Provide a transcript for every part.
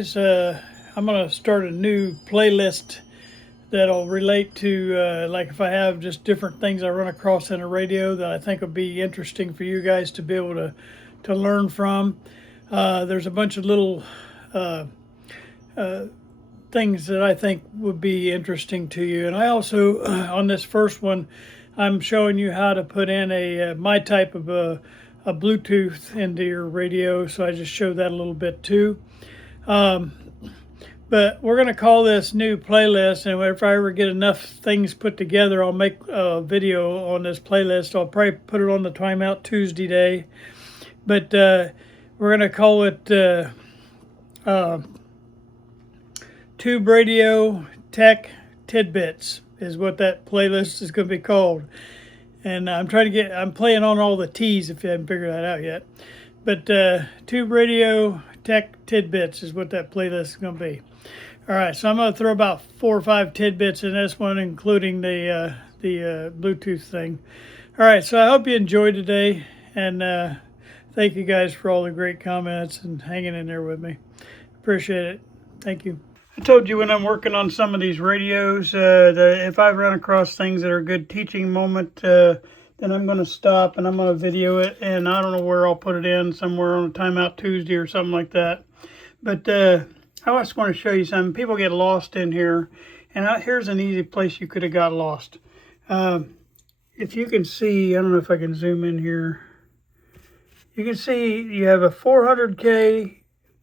guys, I'm going to start a new playlist that'll relate to like if I have just different things I run across in the radio that I think would be interesting for you guys to be able to learn from. There's a bunch of little things that I think would be interesting to you. And I also, on this first one, I'm showing you how to put in my type of a Bluetooth into your radio. So I just showed that a little bit too. But we're going to call this new playlist, and if I ever get enough things put together, I'll make a video on this playlist. I'll probably put it on the Timeout Tuesday day. But we're going to call it Tube Radio Tech Tidbits is what that playlist is going to be called. And I'm playing on all the T's if you haven't figured that out yet. But Tube Radio Tech Tidbits is what that playlist is going to be. All right, so I'm going to throw about 4 or 5 tidbits in this one, including the Bluetooth thing. All right, so I hope you enjoyed today, and thank you guys for all the great comments and hanging in there with me. Appreciate it. Thank you. I told you when I'm working on some of these radios, that if I run across things that are a good teaching moment, then I'm going to stop and I'm going to video it, and I don't know where I'll put it in, somewhere on a Timeout Tuesday or something like that. But I just want to show you something. People get lost in here, and here's an easy place you could have got lost. If you can see, I don't know if I can zoom in here. You can see you have a 400K,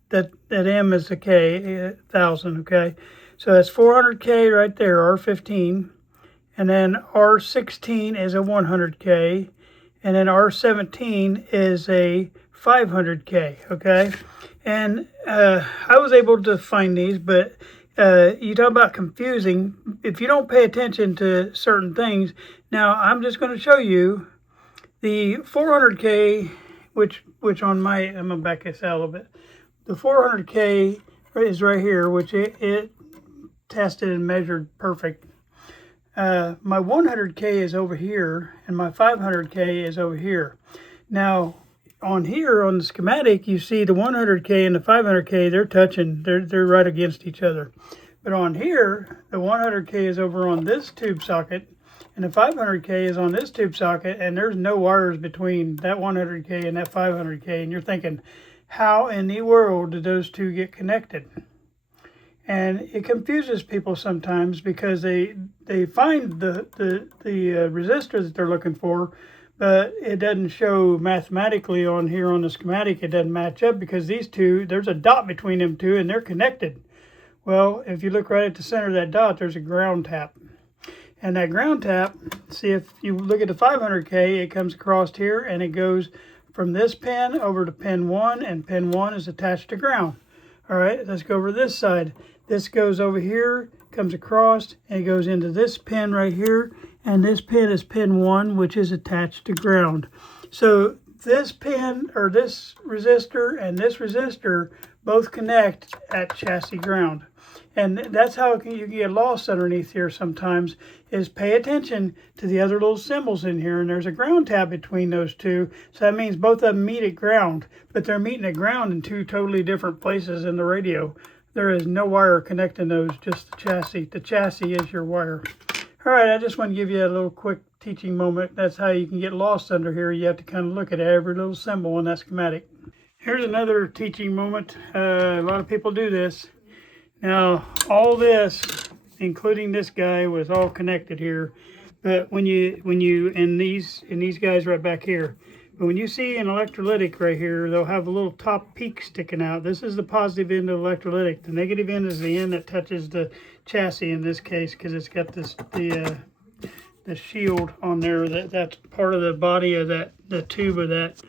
that M is a K, 1000, okay? So that's 400K right there, R15. And then R16 is a 100K. And then R17 is a 500K, okay? And I was able to find these, but you talk about confusing. If you don't pay attention to certain things, now I'm just going to show you the 400K, which on my, I'm going to back this out a little bit. The 400K is right here, which it tested and measured perfect. My 100K is over here, and my 500K is over here. Now, on here, on the schematic, you see the 100K and the 500K, they're touching, they're right against each other. But on here, the 100K is over on this tube socket, and the 500K is on this tube socket, and there's no wires between that 100K and that 500K, and you're thinking, how in the world did those two get connected? And it confuses people sometimes because they find the resistor that they're looking for, but it doesn't show mathematically on here on the schematic. It doesn't match up because these two, there's a dot between them two and they're connected. Well, if you look right at the center of that dot, there's a ground tap. And that ground tap, see if you look at the 500K, it comes across here and it goes from this pin over to pin 1, and pin 1 is attached to ground. All right, let's go over this side. This goes over here, comes across, and it goes into this pin right here. And this pin is pin 1, which is attached to ground. So this pin, or this resistor and this resistor, both connect at chassis ground. And that's how you can get lost underneath here sometimes, is pay attention to the other little symbols in here. And there's a ground tab between those two. So that means both of them meet at ground, but they're meeting at ground in two totally different places in the radio. There is no wire connecting those, just the chassis. The chassis is your wire. All right, I just want to give you a little quick teaching moment. That's how you can get lost under here. You have to kind of look at every little symbol on that schematic. Here's another teaching moment. A lot of people do this. Now, all this, including this guy, was all connected here. But when you and these guys right back here, but when you see an electrolytic right here, they'll have a little top peak sticking out. This is the positive end of the electrolytic. The negative end is the end that touches the chassis in this case, because it's got this the shield on there. That's part of the body of the tube of that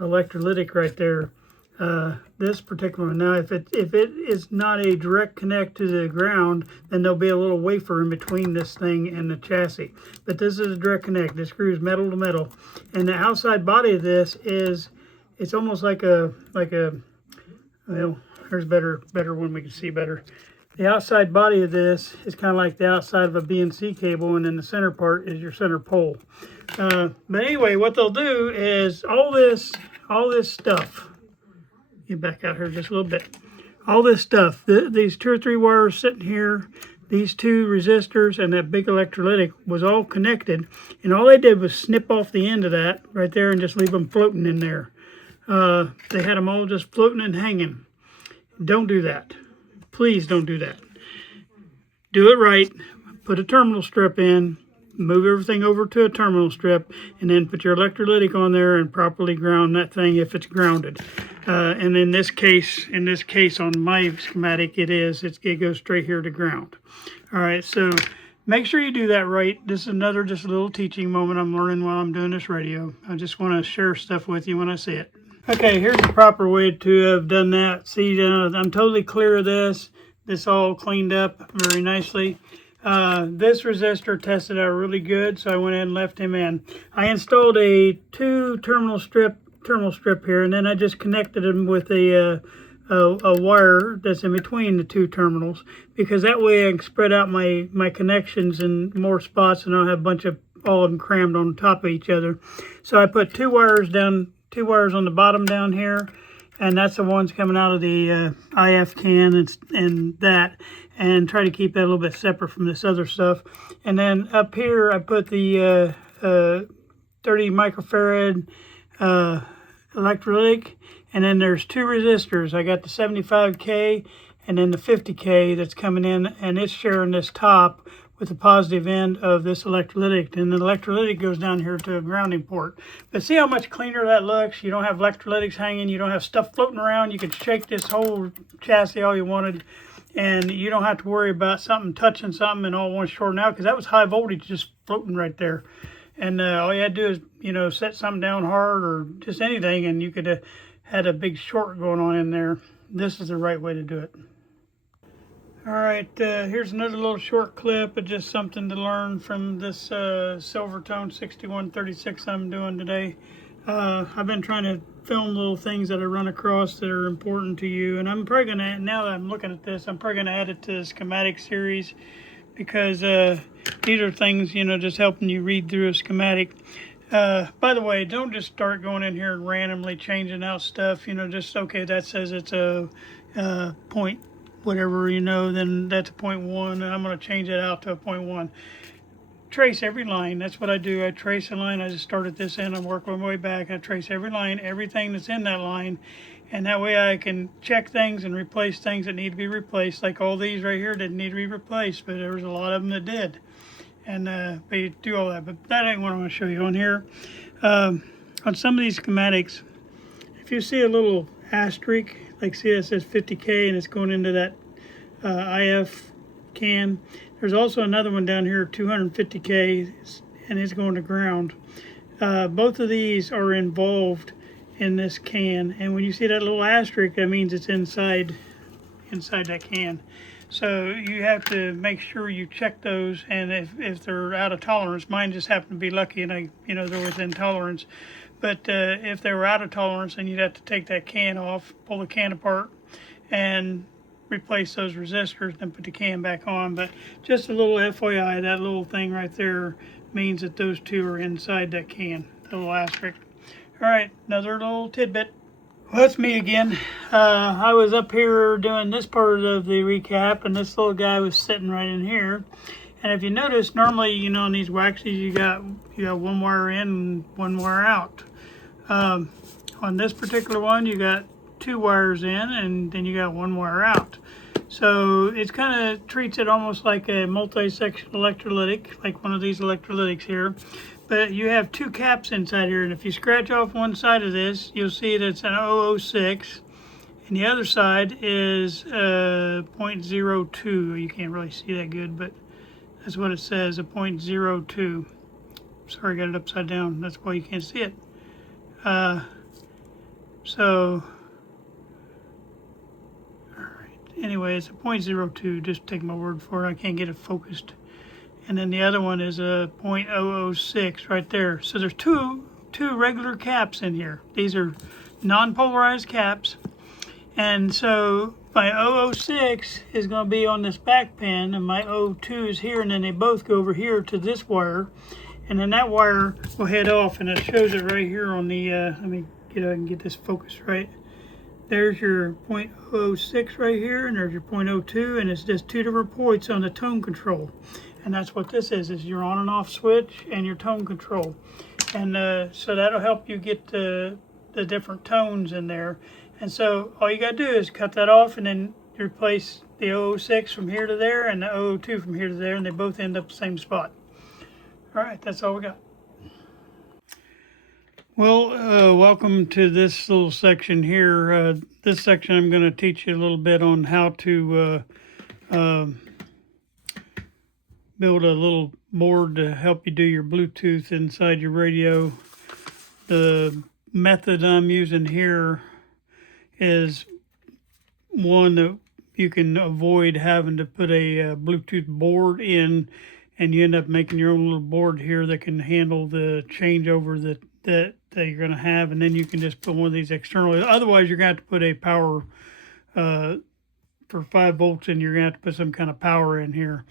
electrolytic right there. This particular one, now if it is not a direct connect to the ground, then there'll be a little wafer in between this thing and the chassis. But this is a direct connect. This screws metal to metal, and the outside body of this it's almost like a well, here's better when we can see better. The outside body of this is kind of like the outside of a BNC cable, and then the center part is your center pole. But anyway, what they'll do is all this stuff. Get back out here just a little bit. all this stuff, these 2 or 3 wires sitting here, these 2 resistors and that big electrolytic was all connected, and all they did was snip off the end of that right there and just leave them floating in there. They had them all just floating and hanging. Don't do that. Please don't do that. Do it right. Put a terminal strip in, move everything over to a terminal strip, and then put your electrolytic on there and properly ground that thing if it's grounded. And in this case on my schematic, it goes straight here to ground. All right, so make sure you do that right. This is another just a little teaching moment I'm learning while I'm doing this radio. I just want to share stuff with you when I see it. Okay, here's the proper way to have done that. See, I'm totally clear of this. This all cleaned up very nicely. This resistor tested out really good, so I went ahead and left him in. I installed a 2 terminal strip here, and then I just connected them with a wire that's in between the 2 terminals, because that way I can spread out my connections in more spots and I don't have a bunch of all of them crammed on top of each other. So I put 2 wires on the bottom down here, and that's the ones coming out of the IF can and try to keep that a little bit separate from this other stuff. And then up here I put the 30 microfarad electrolytic, and then there's 2 resistors. I got the 75K and then the 50K that's coming in, and it's sharing this top with the positive end of this electrolytic, and the electrolytic goes down here to a grounding port. But see how much cleaner that looks? You don't have electrolytics hanging, you don't have stuff floating around. You could shake this whole chassis all you wanted, and you don't have to worry about something touching something and all one shorting out, because that was high voltage just floating right there. And all you had to do is, set something down hard or just anything, and you could have had a big short going on in there. This is the right way to do it. All right, here's another little short clip of just something to learn from this Silvertone 6136 I'm doing today. I've been trying to film little things that I run across that are important to you, and I'm probably gonna, now that I'm looking at this, I'm probably gonna add it to the schematic series, because these are things, just helping you read through a schematic. By the way, don't just start going in here and randomly changing out stuff. Just, okay, that says it's a point whatever, then that's a 0.1, and I'm going to change it out to a 0.1. Trace every line. That's what I do. I trace a line. I just start at this end and work my way back. I trace every line, everything that's in that line, and that way I can check things and replace things that need to be replaced. Like all these right here didn't need to be replaced, but there was a lot of them that did. And we do all that, but that ain't what I'm going to show you on here. On some of these schematics, if you see a little asterisk, like see it says 50K and it's going into that IF can. There's also another one down here, 250K, and it's going to ground. Both of these are involved in this can, and when you see that little asterisk, that means it's inside that can. So you have to make sure you check those, and if they're out of tolerance, mine just happened to be lucky, and they're within tolerance. But if they were out of tolerance, then you'd have to take that can off, pull the can apart, and replace those resistors, then put the can back on. But just a little FYI, that little thing right there means that those 2 are inside that can, the little asterisk. All right, another little tidbit. Well, it's me again. I was up here doing this part of the recap, and this little guy was sitting right in here. And if you notice, normally, on these waxes, you got 1 wire in and 1 wire out. On this particular one, you got 2 wires in, and then you got 1 wire out. So it kind of treats it almost like a multi-section electrolytic, like one of these electrolytics here. But you have 2 caps inside here, and if you scratch off one side of this, you'll see that it's an 006, and the other side is 0.02. You can't really see that good, but that's what it says, a 0.02. Sorry, I got it upside down. That's why you can't see it. So, all right. Anyway, it's a 0.02. Just take my word for it. I can't get it focused. And then the other one is a 0.006 right there. So there's two regular caps in here. These are non-polarized caps. And so my 006 is going to be on this back pin, and my 02 is here, and then they both go over here to this wire. And then that wire will head off, and it shows it right here on the, let me get, I can get this focused right. there's your 0.06 right here, and there's your 0.02, and it's just two different points on the tone control. And that's what this is your on and off switch and your tone control. And so that'll help you get the different tones in there. And so all you gotta do is cut that off and then replace the 006 from here to there and the 002 from here to there, and they both end up the same spot. All right, that's all we got. Well, welcome to this little section here. This section I'm going to teach you a little bit on how to build a little board to help you do your Bluetooth inside your radio. The method I'm using here is one that you can avoid having to put a Bluetooth board in, and you end up making your own little board here that can handle the changeover that you're going to have, and then you can just put one of these externally. Otherwise, you're going to have to put a power for 5 volts, and you're going to have to put some kind of power in here.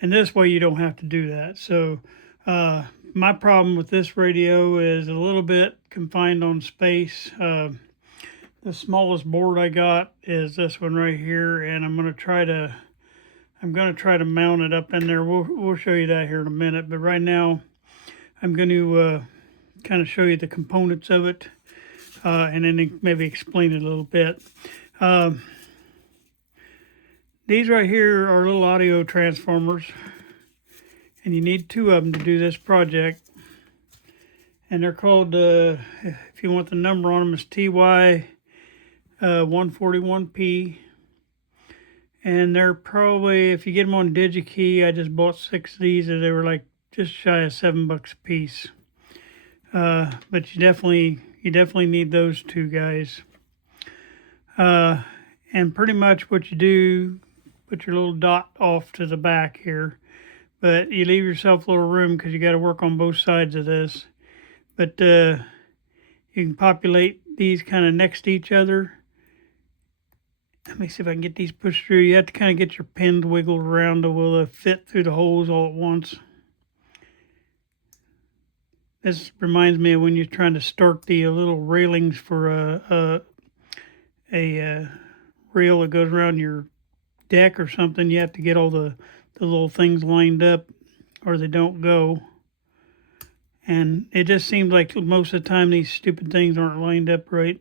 And this way, you don't have to do that. So my problem with this radio is a little bit confined on space. The smallest board I got is this one right here, and I'm going to try to mount it up in there. We'll show you that here in a minute, but right now I'm going to kind of show you the components of it, and then maybe explain it a little bit. These right here are little audio transformers, and you need 2 of them to do this project. And they're called, if you want the number on them, it's TY 141P. And they're probably, if you get them on DigiKey, I just bought 6 of these, and they were like just shy of $7 a piece. But you definitely need those 2 guys. And pretty much what you do, put your little dot off to the back here, but you leave yourself a little room because you got to work on both sides of this. But you can populate these kind of next to each other. Let me see if I can get these pushed through. You have to kind of get your pins wiggled around to will fit through the holes all at once. This reminds me of when you're trying to start the little railings for a rail that goes around your deck or something. You have to get all the little things lined up or they don't go. And it just seems like most of the time these stupid things aren't lined up right.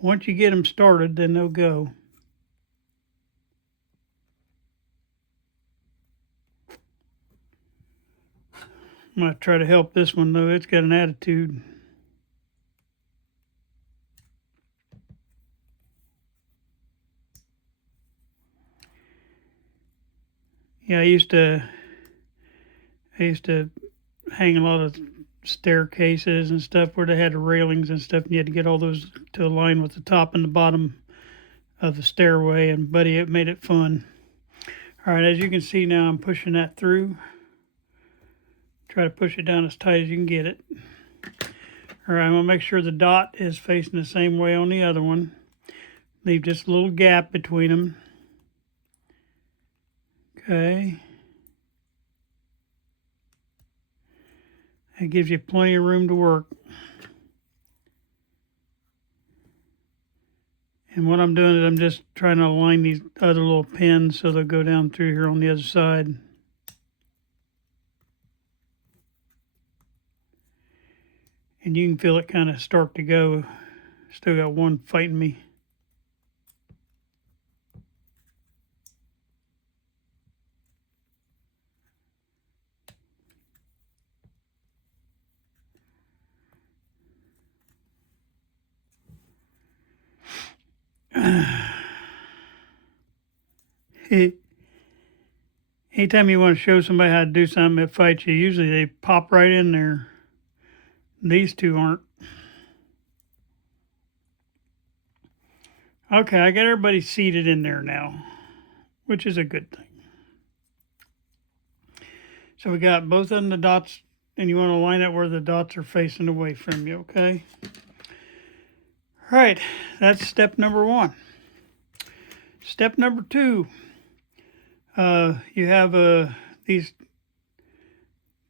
Once you get them started, then they'll go. I'm going to try to help this one, though. It's got an attitude. Yeah, I used to hang a lot of staircases and stuff where they had the railings and stuff, and you had to get all those to align with the top and the bottom of the stairway, and buddy, it made it fun. All right, as you can see now, I'm pushing that through. Try to push it down as tight as you can get it. All right, I'm gonna make sure the dot is facing the same way on the other one. Leave just a little gap between them. Okay. That gives you plenty of room to work. And what I'm doing is I'm just trying to align these other little pins so they'll go down through here on the other side. And you can feel it kind of start to go. Still got one fighting me. Anytime you want to show somebody how to do something that fights you, usually they pop right in there. These 2 aren't. Okay, I got everybody seated in there now, which is a good thing. So we got both of them, the dots, and you want to line it where the dots are facing away from you, okay? All right, that's step number 1. Step number 2, you have these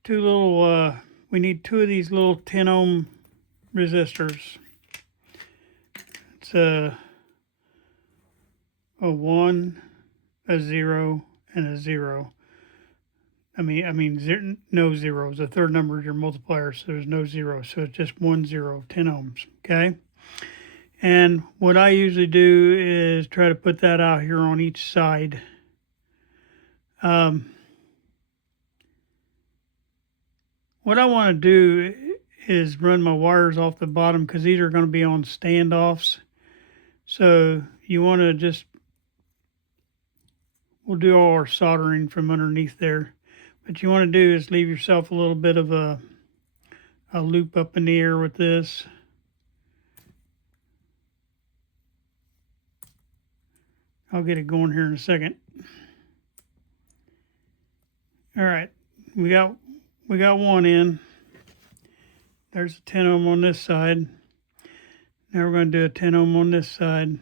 2 little, we need 2 of these little 10 ohm resistors. It's a 1, a 0, and a 0. No zeros. The third number is your multiplier, so there's no zero. So it's just 1, 0, 10 ohms, okay? And what I usually do is try to put that out here on each side. What I want to do is run my wires off the bottom because these are going to be on standoffs. So you want to just, we'll do all our soldering from underneath there. What you want to do is leave yourself a little bit of a loop up in the air with this. I'll get it going here in a second. All right, we got one in. There's a 10 ohm on this side. Now we're going to do a 10 ohm on this side.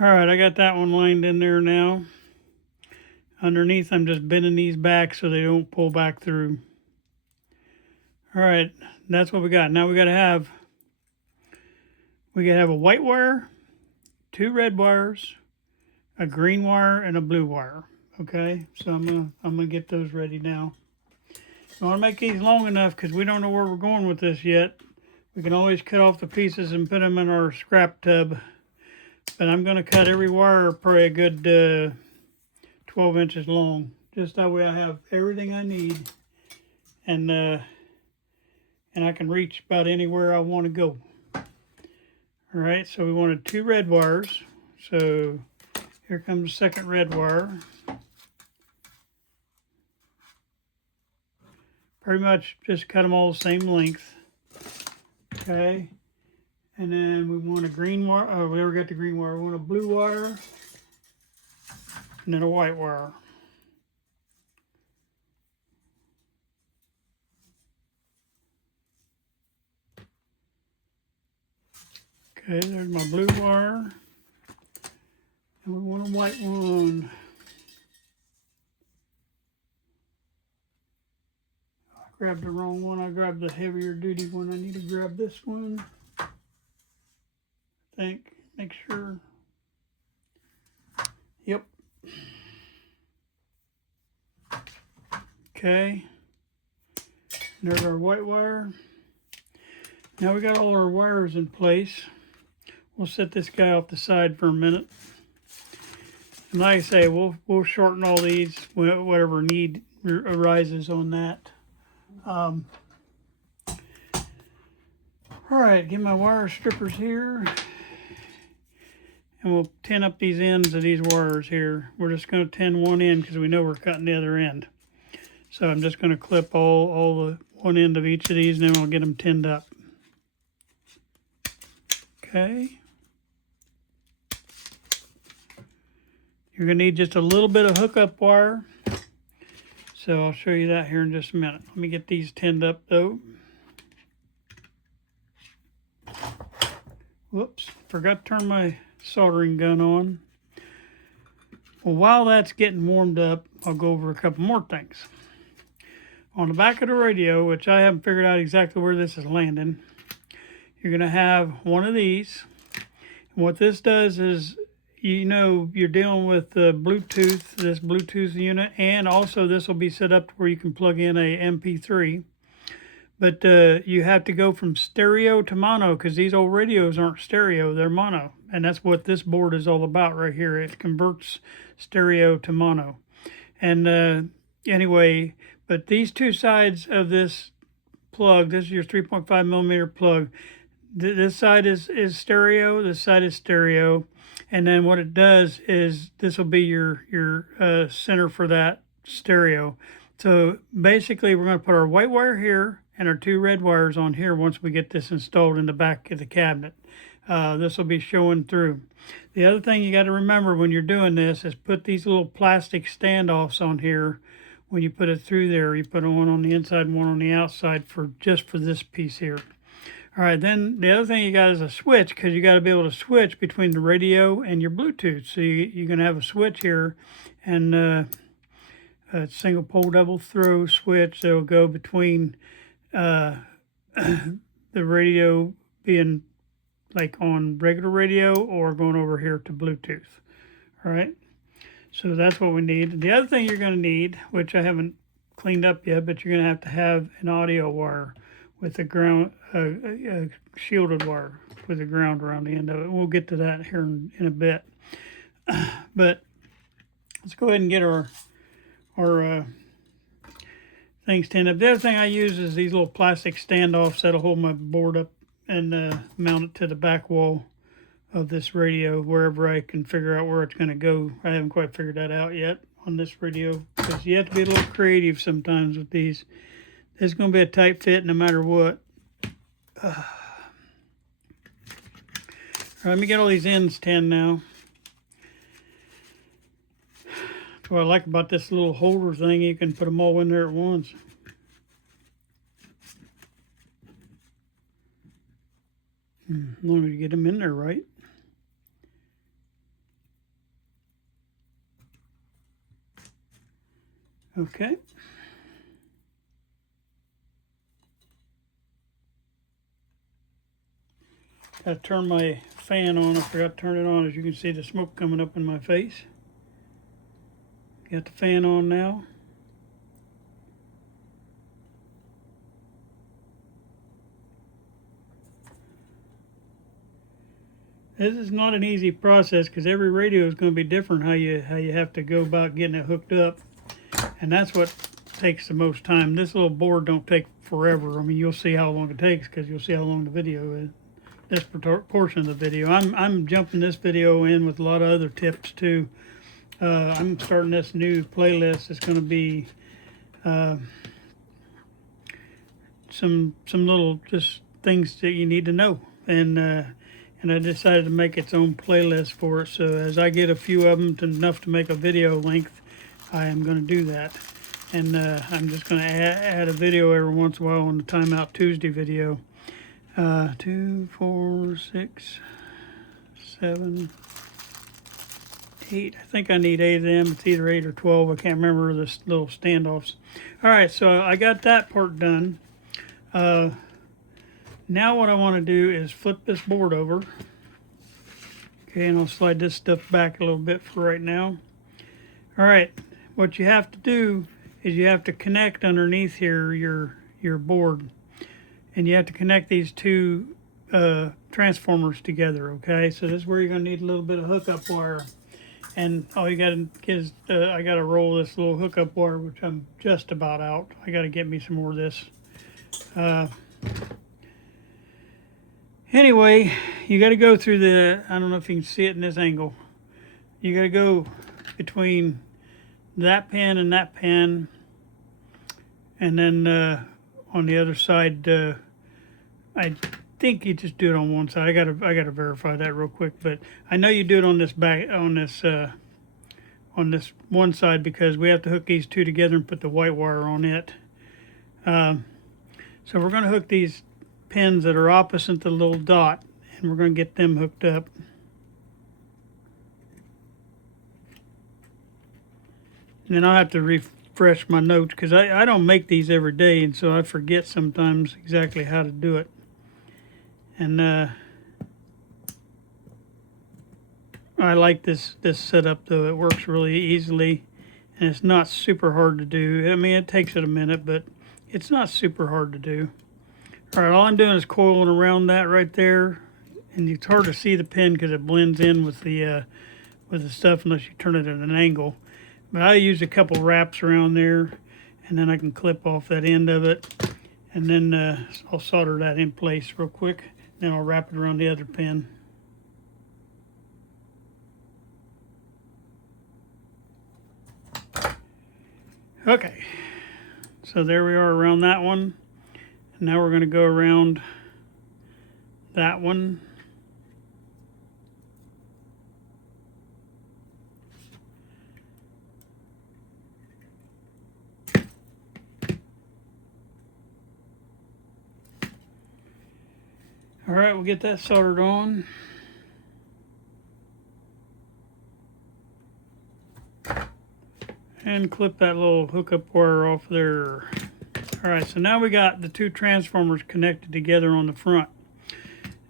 All right, I got that one lined in there now. Underneath, I'm just bending these back so they don't pull back through. All right, that's what we got. Now we got to have a white wire, 2 red wires, a green wire, and a blue wire. Okay, so I'm gonna get those ready now. I want to make these long enough because we don't know where we're going with this yet. We can always cut off the pieces and put them in our scrap tub. But I'm going to cut every wire probably a good 12 inches long. Just that way I have everything I need. And I can reach about anywhere I want to go. All right, so we wanted 2 red wires. So here comes the second red wire. Pretty much just cut them all the same length. Okay. And then we want a green wire. Oh, we already got the green wire. We want a blue wire. And then a white wire. Okay, there's my blue wire. And we want a white one. I grabbed the wrong one. I grabbed the heavier duty one. I need to grab this one. Make sure. Yep. Okay. There's our white wire. Now we got all our wires in place. We'll set this guy off the side for a minute. And like I say, we'll shorten all these, whatever need arises on that. All right, get my wire strippers here. And we'll tin up these ends of these wires here. We're just going to tin one end because we know we're cutting the other end. So I'm just going to clip all the one end of each of these, and then we'll get them tinned up. Okay. You're going to need just a little bit of hookup wire. So I'll show you that here in just a minute. Let me get these tinned up though. Whoops, forgot to turn my soldering gun on. Well, while that's getting warmed up, I'll go over a couple more things. On the back of the radio, which I haven't figured out exactly where this is landing, you're going to have one of these. And what this does is, you know, you're dealing with Bluetooth, this Bluetooth unit, and also this will be set up to where you can plug in a MP3. But you have to go from stereo to mono because these old radios aren't stereo, they're mono. And that's what this board is all about right here. It converts stereo to mono. And anyway, but these two sides of this plug, this is your 3.5 millimeter plug, This side is stereo, this side is stereo. And then what it does is this will be your center for that stereo. So basically we're going to put our white wire here and our 2 red wires on here once we get this installed in the back of the cabinet. This will be showing through. The other thing you got to remember when you're doing this is put these little plastic standoffs on here. When you put it through there, you put one on the inside and one on the outside for just for this piece here. All right, then the other thing you got is a switch, because you got to be able to switch between the radio and your Bluetooth. So you're going to have a switch here, and a single pole double throw switch that will go between the radio being like on regular radio or going over here to Bluetooth. All right, so that's what we need. The other thing you're going to need, which I haven't cleaned up yet, but you're going to have an audio wire with a ground, shielded wire with a ground around the end of it. We'll get to that here in a bit. But let's go ahead and get our things stand up. The other thing I use is these little plastic standoffs that'll hold my board up and mount it to the back wall of this radio wherever I can figure out where it's going to go. I haven't quite figured that out yet on this radio, because you have to be a little creative sometimes with these. It's going to be a tight fit no matter what. All right, let me get all these ends tinned now. That's what I like about this little holder thing. You can put them all in there at once. As long as you get them in there right. Okay. Got to turn my fan on. I forgot to turn it on. As you can see, the smoke coming up in my face. Got the fan on now. This is not an easy process, because every radio is going to be different how you have to go about getting it hooked up, and that's what takes the most time. This little board don't take forever. I mean, you'll see how long it takes, because you'll see how long the video is. This portion of the video. I'm jumping this video in with a lot of other tips too. I'm starting this new playlist. It's going to be some little just things that you need to know, and I decided to make its own playlist for it. So as I get a few of them enough to make a video length, I am going to do that. And I'm just going to add a video every once in a while on the Timeout Tuesday video. 2, 4, 6, 7, 8. I think I need 8 of them. It's either 8 or 12. I can't remember the little standoffs. All right, so I got that part done. Now what I want to do is flip this board over. Okay, and I'll slide this stuff back a little bit for right now. All right, what you have to do is you have to connect underneath here your board. And you have to connect these 2 transformers together, okay? So this is where you're going to need a little bit of hookup wire. And all you got to get is, I got to roll this little hookup wire, which I'm just about out. I got to get me some more of this. Anyway, you got to go through I don't know if you can see it in this angle. You got to go between that pin and that pin. And then on the other side, I think you just do it on one side. I gotta verify that real quick, but I know you do it on this one side, because we have to hook these 2 together and put the white wire on it. So we're going to hook these pins that are opposite the little dot, and we're going to get them hooked up. And then I'll have to refresh my notes, because I don't make these every day, and so I forget sometimes exactly how to do it. And I like this setup, though. It works really easily, and it's not super hard to do. I mean, it takes it a minute, but it's not super hard to do. All right, all I'm doing is coiling around that right there, and it's hard to see the pin because it blends in with the stuff unless you turn it at an angle. But I use a couple wraps around there, and then I can clip off that end of it, and then I'll solder that in place real quick. Then I'll wrap it around the other pin. Okay, so there we are around that one. And now we're going to go around that one. All right, we'll get that soldered on. And clip that little hookup wire off there. All right, so now we got the two transformers connected together on the front.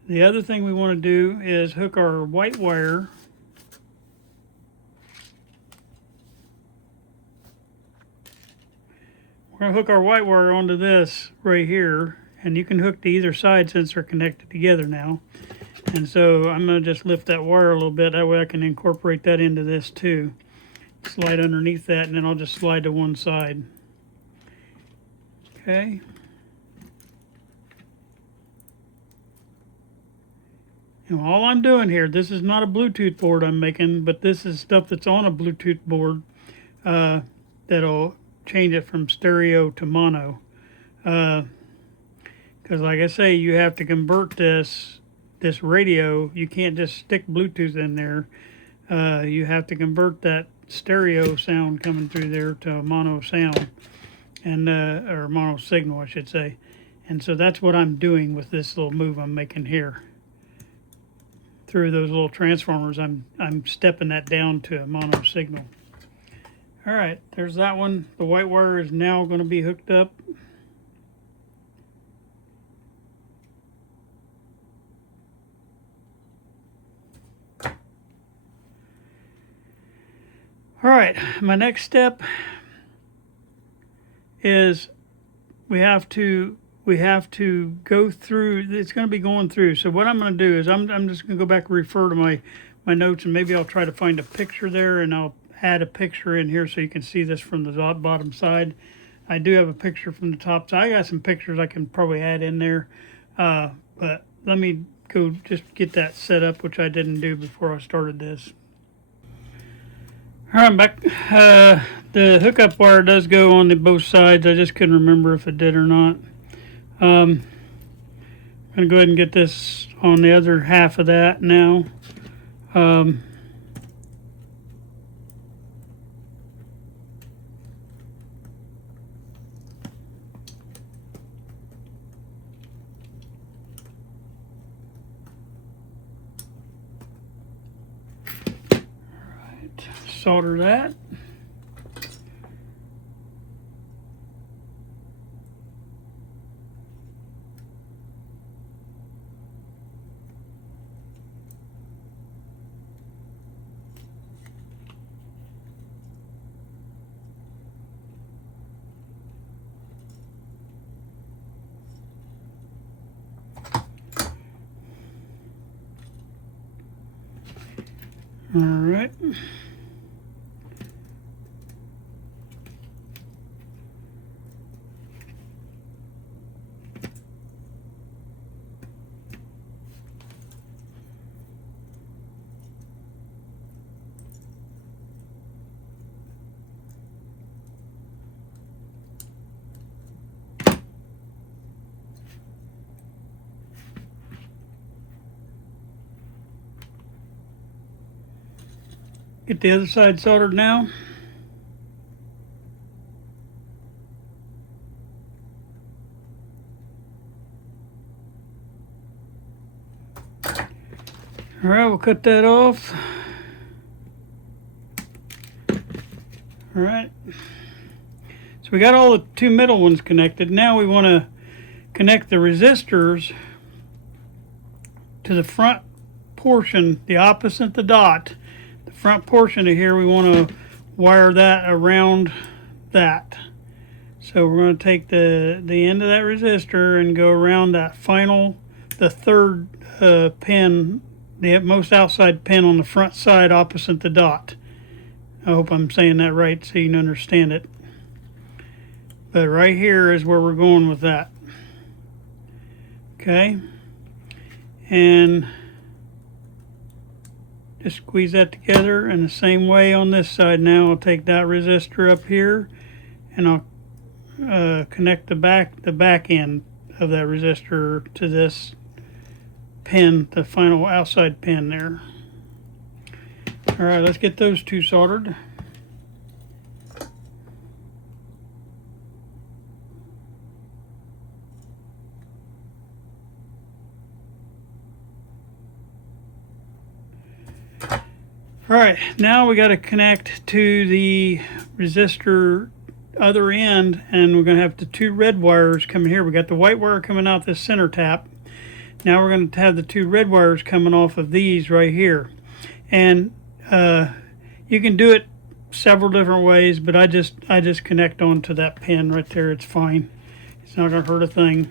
The other thing we want to do is hook our white wire we're going to hook our white wire onto this right here, and you can hook to either side since they're connected together now. And so I'm going to just lift that wire a little bit, that way I can incorporate that into this too. Slide underneath that, and then I'll just slide to one side. Okay. And all I'm doing here, this is not a Bluetooth board I'm making, but this is stuff that's on a Bluetooth board that'll change it from stereo to mono. Because like I say, you have to convert this radio. You can't just stick Bluetooth in there. You have to convert that stereo sound coming through there to a mono sound, and or mono signal, I should say. And so that's what I'm doing with this little move I'm making here. Through those little transformers, I'm stepping that down to a mono signal. All right, there's that one. The white wire is now going to be hooked up. All right, my next step is we have to go through, it's going to be going through. So what I'm going to do is I'm just going to go back and refer to my notes, and maybe I'll try to find a picture there, and I'll add a picture in here so you can see this from the bottom side. I do have a picture from the top side. I got some pictures I can probably add in there, but let me go just get that set up, which I didn't do before I started this. All right, I'm back. The hookup wire does go on both sides. I just couldn't remember if it did or not. I'm going to go ahead and get this on the other half of that now. Solder that. All right. Get the other side soldered now. All right, we'll cut that off. All right. So we got all the two middle ones connected. Now we want to connect the resistors to the front portion, the opposite the dot. The front portion of here, we want to wire that around that. So we're going to take the end of that resistor and go around that the third pin, the most outside pin on the front side opposite the dot. I hope I'm saying that right so you can understand it. But right here is where we're going with that. Okay. and just squeeze that together. And the same way on this side now, I'll take that resistor up here and I'll connect the back end of that resistor to this pin, the final outside pin there. All right, let's get those two soldered. All right, now we got to connect to the resistor other end, and we're going to have the two red wires coming here. We got the white wire coming out this center tap. Now we're going to have the two red wires coming off of these right here. And you can do it several different ways, but I just connect onto that pin right there. It's fine. It's not going to hurt a thing.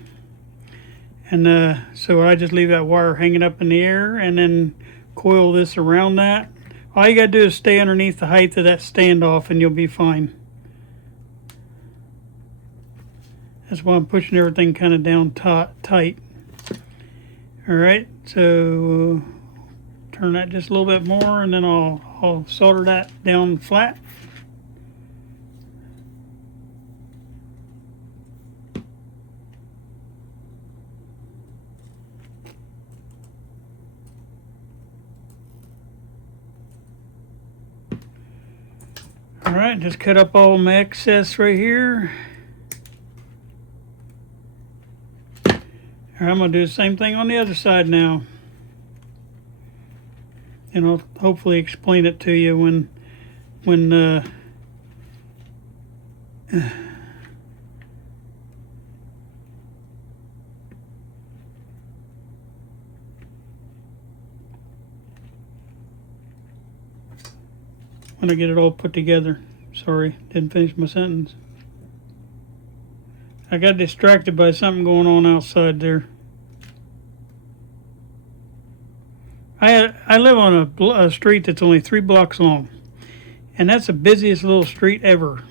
And so I just leave that wire hanging up in the air and then coil this around that. All you got to do is stay underneath the height of that standoff and you'll be fine. That's why I'm pushing everything kind of down tight. All right, so turn that just a little bit more and then I'll solder that down flat. All right, just cut up all my excess right here. All right, I'm gonna do the same thing on the other side now. And I'll hopefully explain it to you when I get it all put together. Sorry, didn't finish my sentence. I got distracted by something going on outside there. I live on a street that's only 3 blocks long, and that's the busiest little street ever.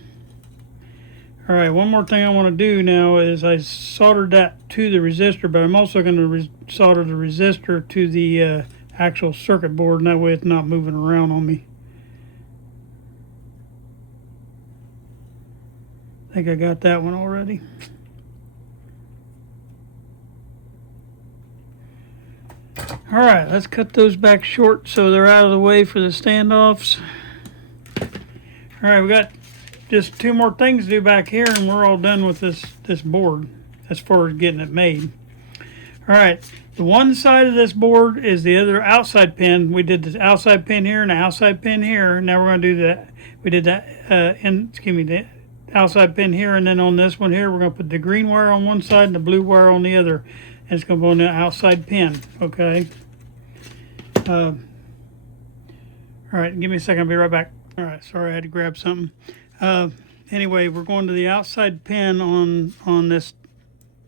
All right, one more thing I want to do now is I soldered that to the resistor, but I'm also going to solder the resistor to the actual circuit board, and that way it's not moving around on me. I think I got that one already. All right, let's cut those back short so they're out of the way for the standoffs. All right, we got just 2 more things to do back here and we're all done with this board as far as getting it made. All right, the one side of this board is the other outside pin. We did the outside pin here and the outside pin here. Now we're going to do that. We did that, the outside pin here, and then on this one here, we're going to put the green wire on one side and the blue wire on the other. And it's going to go on the outside pin, okay? All right, give me a second, I'll be right back. All right, sorry, I had to grab something. Anyway, we're going to the outside pin on this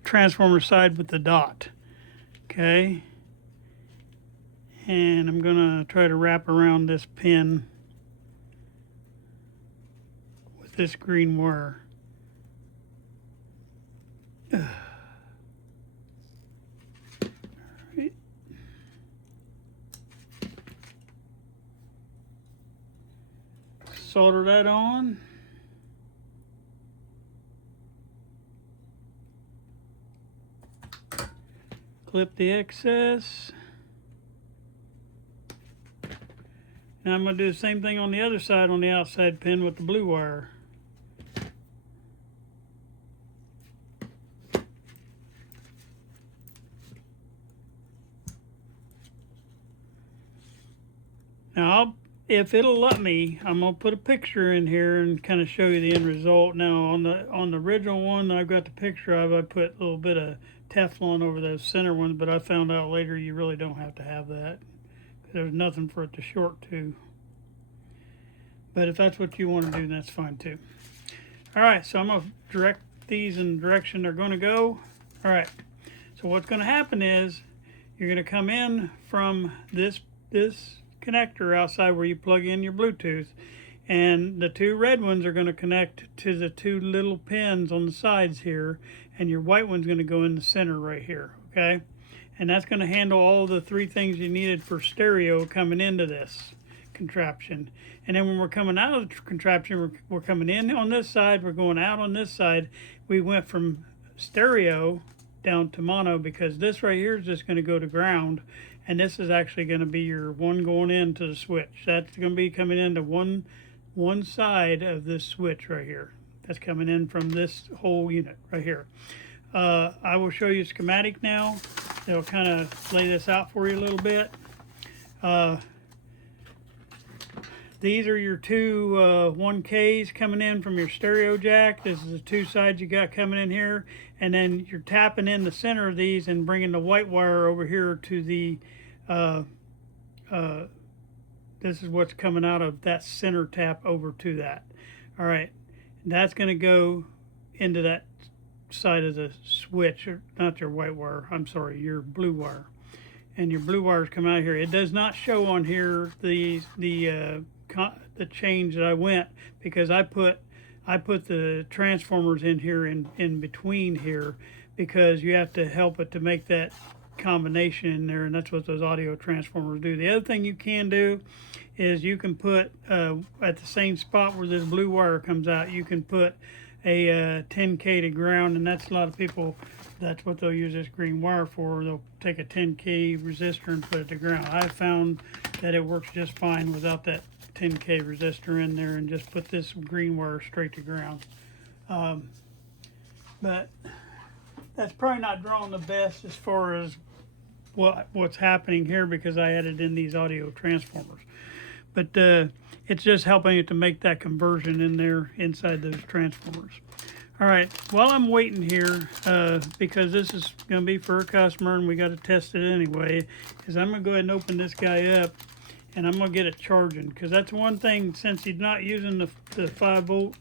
transformer side with the dot, okay? And I'm going to try to wrap around this pin with this green wire. Solder that on. Clip the excess. Now I'm going to do the same thing on the other side on the outside pin with the blue wire. Now if it'll let me, I'm gonna put a picture in here and kind of show you the end result. Now on the original one I've got the picture of, I put a little bit of Teflon over those center ones, but I found out later you really don't have to have that. There's nothing for it to short to. But if that's what you want to do, that's fine too. All right, so I'm gonna direct these in the direction they're gonna go. All right, so what's gonna happen is you're gonna come in from this connector outside where you plug in your Bluetooth, and the 2 red ones are going to connect to the 2 little pins on the sides here, and your white one's going to go in the center right here, okay? and that's going to handle all the three things you needed for stereo coming into this contraption. And then when we're coming out of the contraption, we're coming in on this side, we're going out on this side. We went from stereo down to mono because this right here is just going to go to ground, and this is actually going to be your one going into the switch. That's going to be coming into one side of this switch right here. That's coming in from this whole unit right here. I will show you a schematic now. It'll kind of lay this out for you a little bit. These are your two 1Ks coming in from your stereo jack. This is the two sides you got coming in here. And then you're tapping in the center of these and bringing the white wire over here to the, this is what's coming out of that center tap over to that. All right, that's going to go into that side of the switch, or not your white wire, I'm sorry, your blue wire. And your blue wires come out here. It does not show on here the change that I went, because I put the transformers in here in between here, because you have to help it to make that combination in there, and that's what those audio transformers do. The other thing you can do is you can put at the same spot where this blue wire comes out, you can put a 10K to ground, and that's a lot of people, that's what they'll use this green wire for. They'll take a 10K resistor and put it to ground. I found that it works just fine without that 10K resistor in there, and just put this green wire straight to ground. But that's probably not drawing the best as far as what's happening here, because I added in these audio transformers. But it's just helping it to make that conversion in there inside those transformers. All right, while I'm waiting here, because this is going to be for a customer and we got to test it anyway, is I'm going to go ahead and open this guy up, and I'm going to get it charging, because that's one thing, since he's not using the 5-volt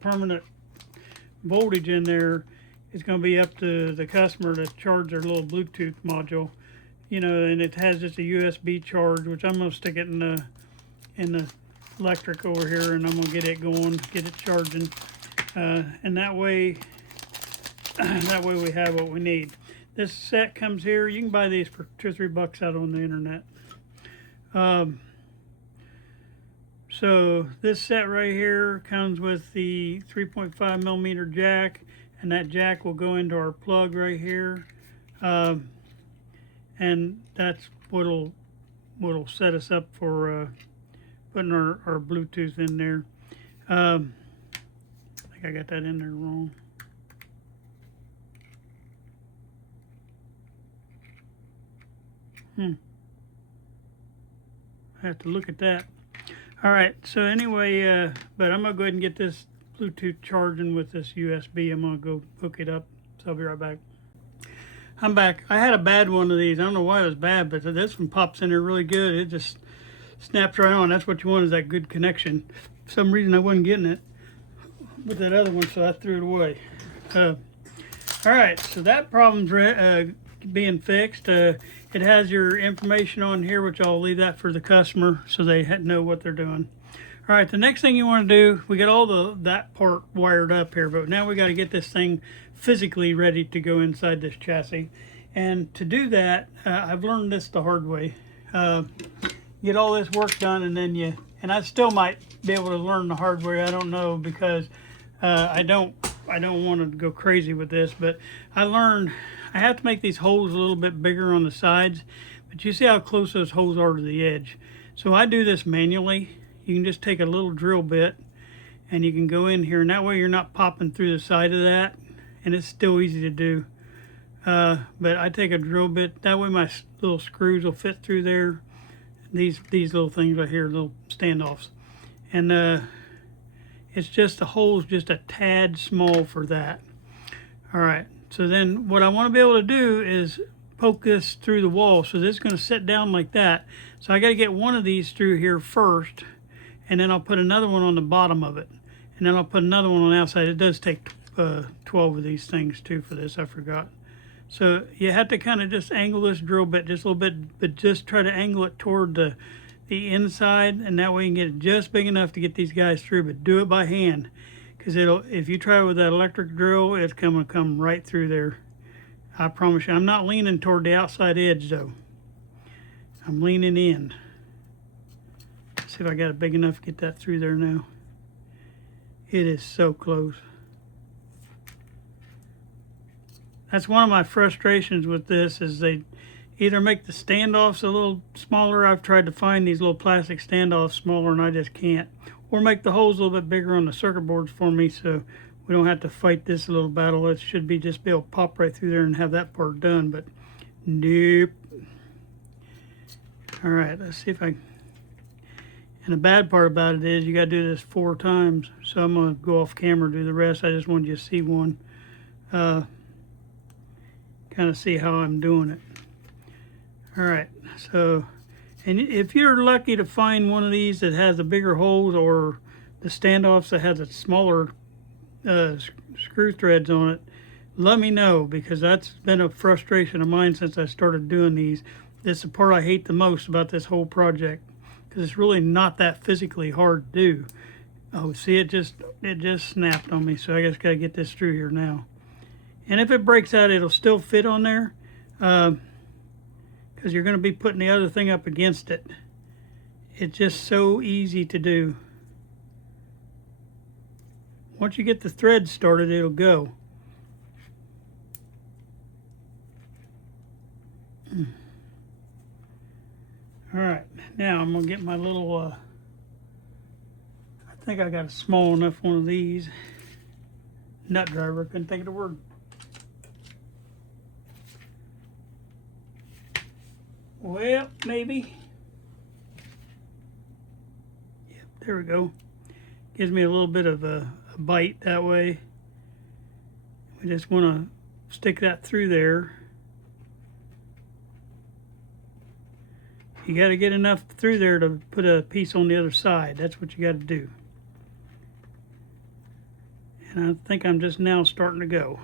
permanent voltage in there, it's going to be up to the customer to charge their little Bluetooth module, you know, and it has just a USB charge, which I'm going to stick it in the electric over here, and I'm going to get it going, get it charging, and that way we have what we need. This set comes here. You can buy these for $2 or $3 out on the internet. So this set right here comes with the 3.5 millimeter jack, and that jack will go into our plug right here, and that's what'll set us up for putting our Bluetooth in there. I think I got that in there wrong. I have to look at that. All right, so anyway, but I'm gonna go ahead and get this Bluetooth charging with this USB. I'm gonna go hook it up, so I'll be right back. I'm back. I had a bad one of these. I don't know why it was bad, but this one pops in there really good. It just snaps right on. That's what you want, is that good connection. For some reason I wasn't getting it with that other one, so I threw it away. All right, so that problem's being fixed. It has your information on here, which I'll leave that for the customer so they know what they're doing. All right, the next thing you want to do, we got all that part wired up here, but now we got to get this thing physically ready to go inside this chassis. And to do that, I've learned this the hard way. Get all this work done, and then and I still might be able to learn the hard way. I don't know, because I don't want to go crazy with this, but I learned I have to make these holes a little bit bigger on the sides. But you see how close those holes are to the edge. So I do this manually. You can just take a little drill bit, and you can go in here, and that way you're not popping through the side of that, and it's still easy to do. But I take a drill bit, that way my little screws will fit through there. These little things right here, little standoffs, and it's just the hole's just a tad small for that. All right, so then what I want to be able to do is poke this through the wall. So this is going to sit down like that. So I got to get one of these through here first, and then I'll put another one on the bottom of it, and then I'll put another one on the outside. It does take 12 of these things too for this, I forgot. So you have to kind of just angle this drill bit just a little bit, but just try to angle it toward the inside, and that way you can get it just big enough to get these guys through. But do it by hand, because if you try with that electric drill, it's going to come right through there. I promise you, I'm not leaning toward the outside edge though. I'm leaning in. Let's see if I got it big enough to get that through there now. It is so close. That's one of my frustrations with this, is they either make the standoffs a little smaller. I've tried to find these little plastic standoffs smaller and I just can't. Or make the holes a little bit bigger on the circuit boards for me so we don't have to fight this little battle. It should be just be able to pop right through there and have that part done, but nope. All right, let's see if I... And the bad part about it is you got to do this 4 times. So I'm going to go off camera and do the rest. I just wanted you to see one. Kind of see how I'm doing it. All right, so, and if you're lucky to find one of these that has the bigger holes, or the standoffs that has a smaller screw threads on it, let me know, because that's been a frustration of mine since I started doing these. This is the part I hate the most about this whole project, because it's really not that physically hard to do. Oh, see, it just snapped on me, so I just got to get this through here now. And if it breaks out, it'll still fit on there, because you're going to be putting the other thing up against it. It's just so easy to do. Once you get the thread started, it'll go. All right, now I'm going to get my little, I think I got a small enough one of these. Nut driver, couldn't think of the word. Well, maybe. Yep, there we go. Gives me a little bit of a bite that way. We just want to stick that through there. You got to get enough through there to put a piece on the other side. That's what you got to do. And I think I'm just now starting to go.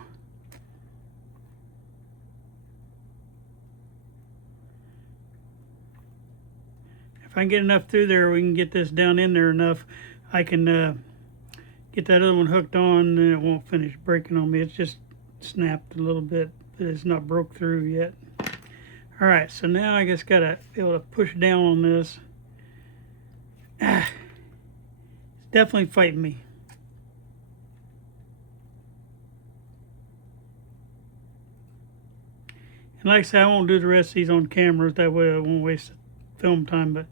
If I can get enough through there, we can get this down in there enough, I can get that other one hooked on, and it won't finish breaking on me. It's just snapped a little bit, but it's not broke through yet. All right, so now I just gotta be able to push down on this. It's definitely fighting me. And like I said, I won't do the rest of these on camera, that way I won't waste film time, but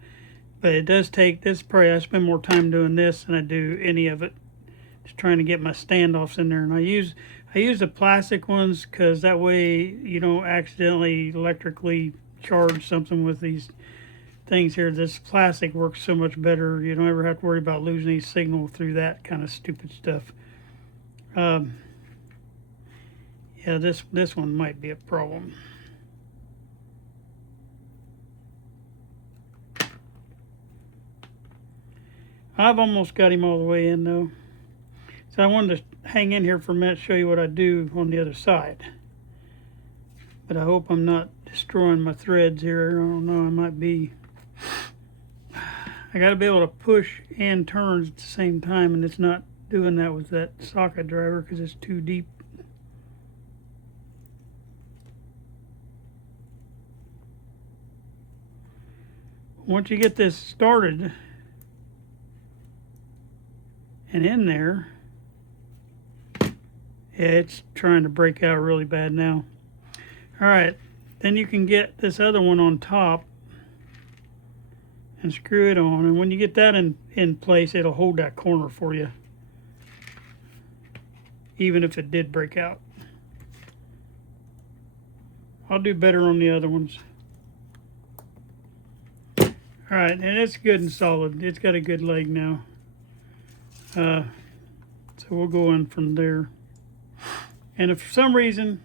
it does take, this probably, I spend more time doing this than I do any of it. Just trying to get my standoffs in there. And I use the plastic ones because that way you don't accidentally electrically charge something with these things here. This plastic works so much better. You don't ever have to worry about losing any signal through that kind of stupid stuff. Yeah, this one might be a problem. I've almost got him all the way in though. So I wanted to hang in here for a minute, show you what I do on the other side. But I hope I'm not destroying my threads here. I don't know, I might be. I got to be able to push and turns at the same time, and it's not doing that with that socket driver because it's too deep. Once you get this started and in there, yeah, it's trying to break out really bad now. All right, then you can get this other one on top and screw it on. And when you get that in place, it'll hold that corner for you, even if it did break out. I'll do better on the other ones. All right, and it's good and solid. It's got a good leg now. So we'll go in from there. And if for some reason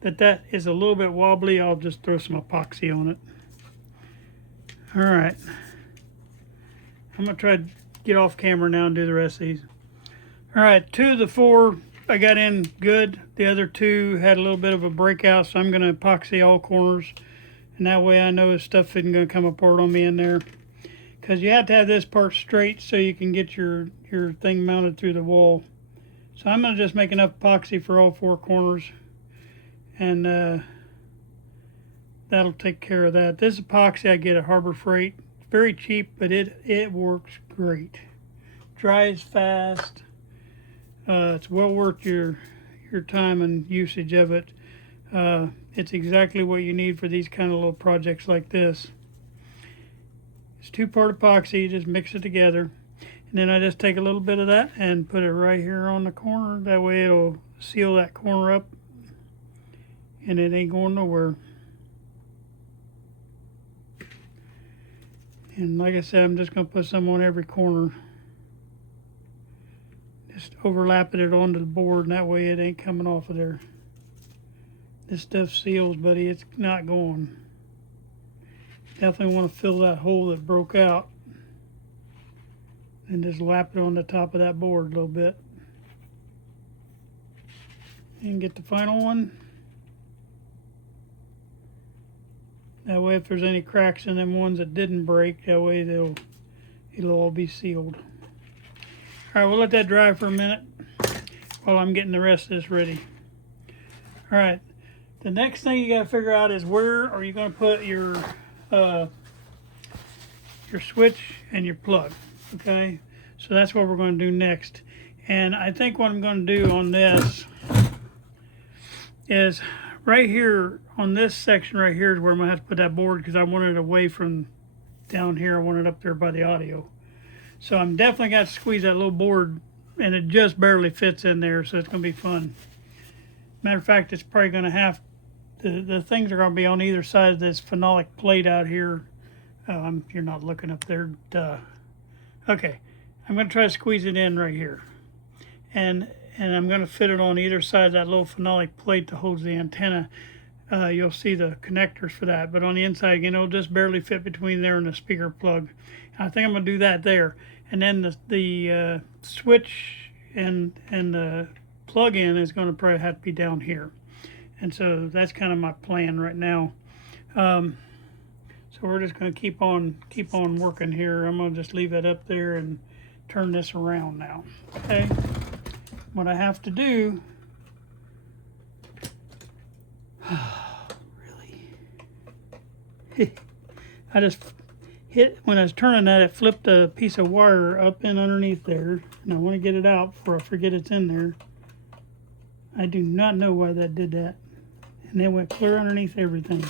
that is a little bit wobbly, I'll just throw some epoxy on it. All right. I'm gonna try to get off camera now and do the rest of these. All right, 2 of the 4 I got in good. The other 2 had a little bit of a breakout, so I'm gonna epoxy all corners. And that way I know stuff isn't gonna come apart on me in there. Because you have to have this part straight so you can get your thing mounted through the wall. So I'm going to just make enough epoxy for all 4 corners. and that'll take care of that. This epoxy I get at Harbor Freight. It's very cheap, but it works great. Dries fast. It's well worth your time and usage of it. It's exactly what you need for these kind of little projects like this. It's 2-part epoxy. You just mix it together, and then I just take a little bit of that and put it right here on the corner. That way it'll seal that corner up, and it ain't going nowhere. And like I said, I'm just going to put some on every corner. Just overlapping it onto the board, and that way it ain't coming off of there. This stuff seals, buddy. It's not going. Definitely want to fill that hole that broke out. And just lap it on the top of that board a little bit. And get the final one. That way if there's any cracks in them ones that didn't break, that way it'll all be sealed. All right, we'll let that dry for a minute while I'm getting the rest of this ready. All right, the next thing you got to figure out is where are you going to put your switch and your plug. Okay, so that's what we're going to do next. And I think what I'm going to do on this is right here on this section right here is where I'm going to have to put that board, because I want it away from down here. I want it up there by the audio. So I'm definitely got to squeeze that little board, and it just barely fits in there, so it's going to be fun. Matter of fact, it's probably going to have, the things are going to be on either side of this phenolic plate out here. You're not looking up there, duh. Okay, I'm going to try to squeeze it in right here. And I'm going to fit it on either side of that little phenolic plate that holds the antenna. You'll see the connectors for that, but on the inside, again, it'll just barely fit between there and the speaker plug. I think I'm going to do that there. And then the switch and the plug-in is going to probably have to be down here. And so that's kind of my plan right now. So we're just going to keep on working here. I'm going to just leave it up there and turn this around now. Okay. What I have to do, really, I just hit, when I was turning that, it flipped a piece of wire up in underneath there, and I want to get it out before I forget it's in there. I do not know why that did that, and it went clear underneath everything.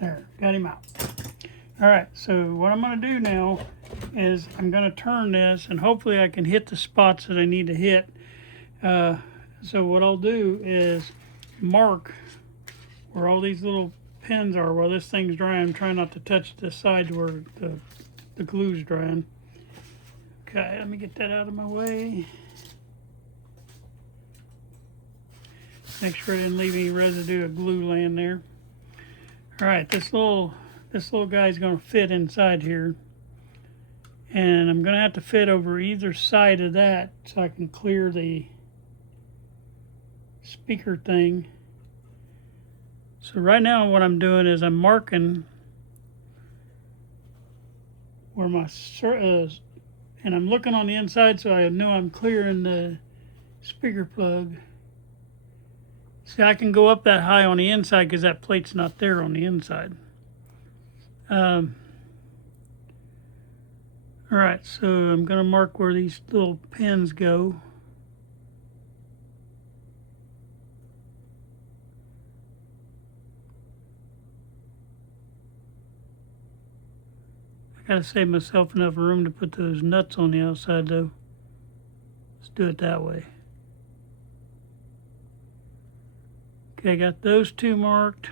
There, got him out. All right, so what I'm going to do now is I'm going to turn this, and hopefully I can hit the spots that I need to hit. So what I'll do is mark where all these little pins are while this thing's drying. I'm trying not to touch the sides where the glue's drying. Okay, let me get that out of my way. Make sure I didn't leave any residue of glue laying there. All right, this little guy's going to fit inside here. And I'm going to have to fit over either side of that so I can clear the speaker thing. So right now what I'm doing is I'm marking where my, and I'm looking on the inside so I know I'm clearing the speaker plug. See, I can go up that high on the inside because that plate's not there on the inside. All right, so I'm going to mark where these little pins go. I got to save myself enough room to put those nuts on the outside, though. Let's do it that way. Okay, I got those two marked.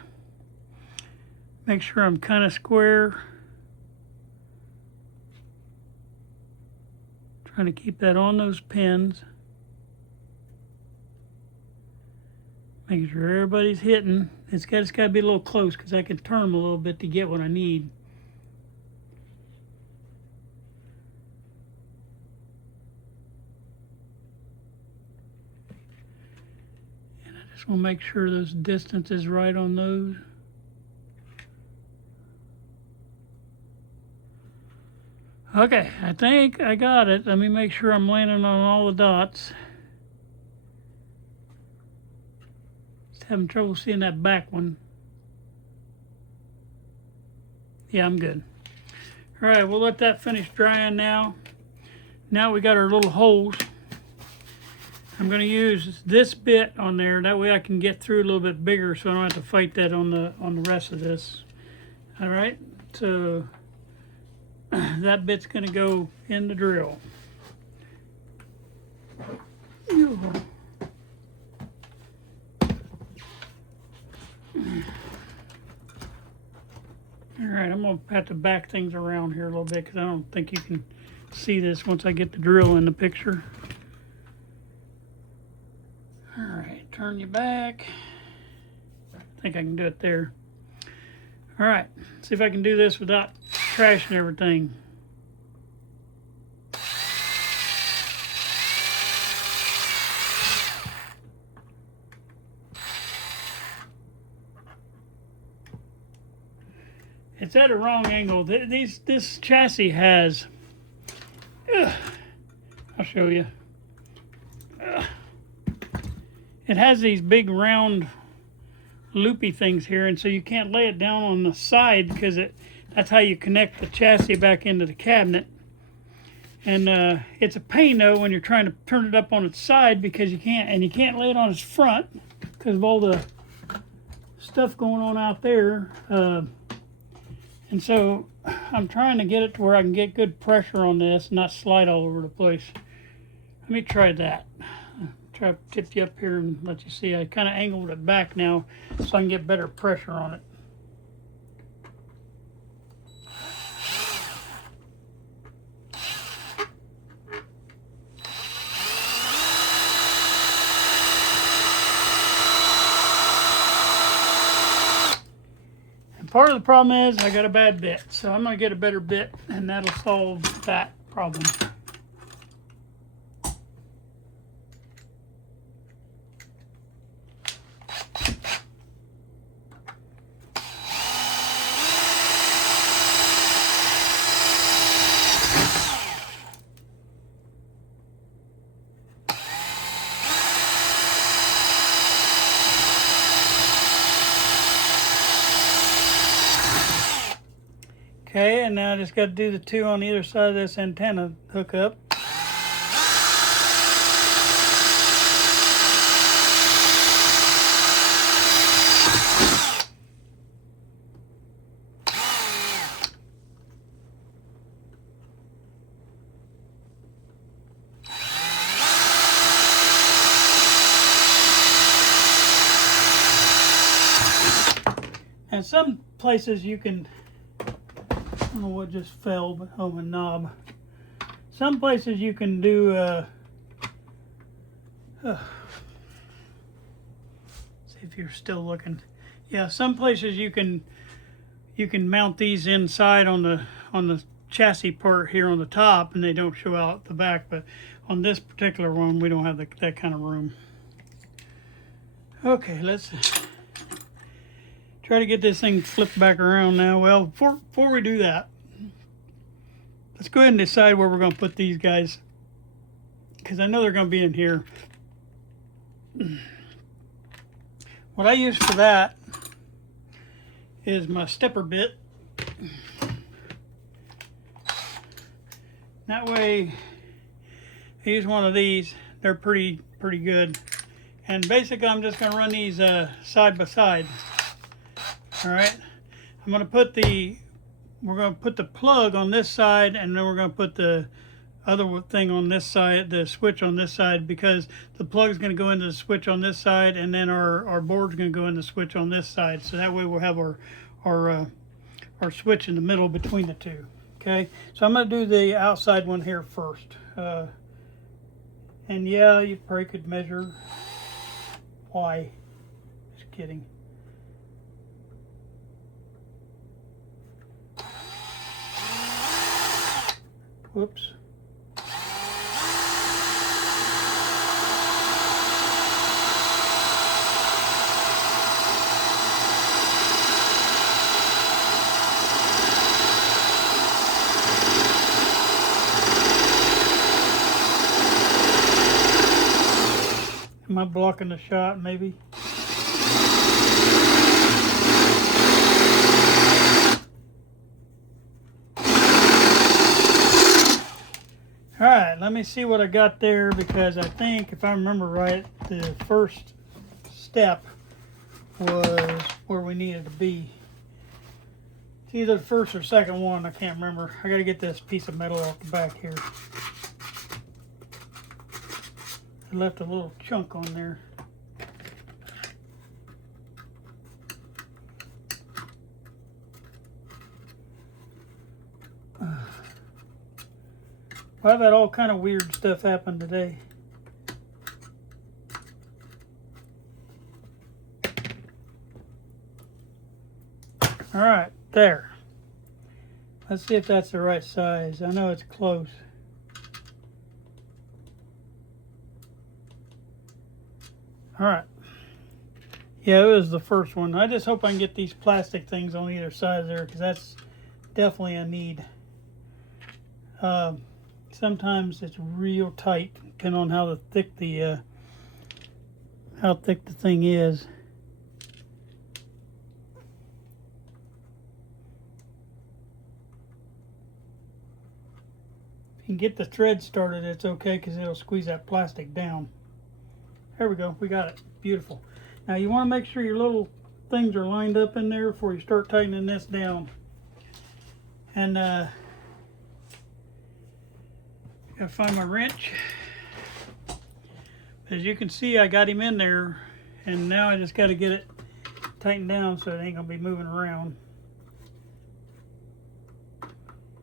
Make sure I'm kind of square. Trying to keep that on those pins. Making sure everybody's hitting. It's got to be a little close because I can turn them a little bit to get what I need. And I just want to make sure those distance is right on those. Okay, I think I got it. Let me make sure I'm landing on all the dots. Just having trouble seeing that back one. Yeah, I'm good. All right, we'll let that finish drying now. Now we got our little holes. I'm going to use this bit on there. That way I can get through a little bit bigger, so I don't have to fight that on the rest of this. All right, so that bit's going to go in the drill. All right, I'm going to have to back things around here a little bit because I don't think you can see this once I get the drill in the picture. All right, turn you back. I think I can do it there. All right, see if I can do this without trashing everything. It's at a wrong angle. This chassis has, I'll show you. It has these big round loopy things here, and so you can't lay it down on the side because that's how you connect the chassis back into the cabinet. And it's a pain though when you're trying to turn it up on its side because you can't lay it on its front because of all the stuff going on out there. And so I'm trying to get it to where I can get good pressure on this and not slide all over the place. Let me try that. Try to tip you up here and let you see. I kind of angled it back now so I can get better pressure on it. Part of the problem is I got a bad bit, so I'm going to get a better bit, and that'll solve that problem. Okay, and now I just got to do the two on either side of this antenna hookup. And some places you can, I don't know what just fell, but oh, my knob. Some places you can do, see if you're still looking. Yeah, some places you can mount these inside on the chassis part here on the top, and they don't show out the back. But on this particular one, we don't have that kind of room. Okay, let's try to get this thing flipped back around now. Well, before we do that, let's go ahead and decide where we're going to put these guys, because I know they're going to be in here. What I use for that is my stepper bit. That way, I use one of these. They're pretty good. And basically, I'm just going to run these side by side. All right, we're going to put the plug on this side, and then we're going to put the other thing on this side, the switch on this side, because the plug is going to go into the switch on this side, and then our board's going to go in the switch on this side. So that way we'll have our switch in the middle between the two. Okay, so I'm going to do the outside one here first. And yeah, you probably could measure. Why? Just kidding. Whoops. Am I blocking the shot, maybe? let me see what I got there, because I think, if I remember right, the first step was where we needed to be. It's either the first or second one, I can't remember. I gotta get this piece of metal off the back here. I left a little chunk on there. Well, I've had all kind of weird stuff happen today. All right, there. Let's see if that's the right size. I know it's close. All right. Yeah, it was the first one. I just hope I can get these plastic things on either side there, because that's definitely a need. Sometimes it's real tight, depending on how thick the thing is. If you can get the thread started, it's okay, because it'll squeeze that plastic down. There we go. We got it. Beautiful. Now you want to make sure your little things are lined up in there before you start tightening this down. And gotta find my wrench. As you can see, I got him in there, and now I just got to get it tightened down so it ain't gonna be moving around.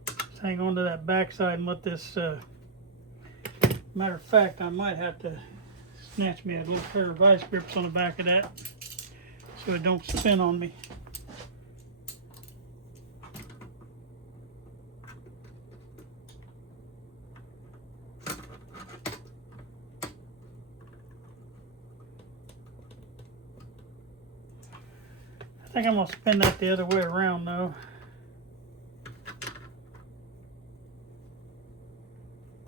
Just hang on to that back side and let this. Matter of fact, I might have to snatch me a little pair of vice grips on the back of that so it don't spin on me. I think I'm going to spin that the other way around though.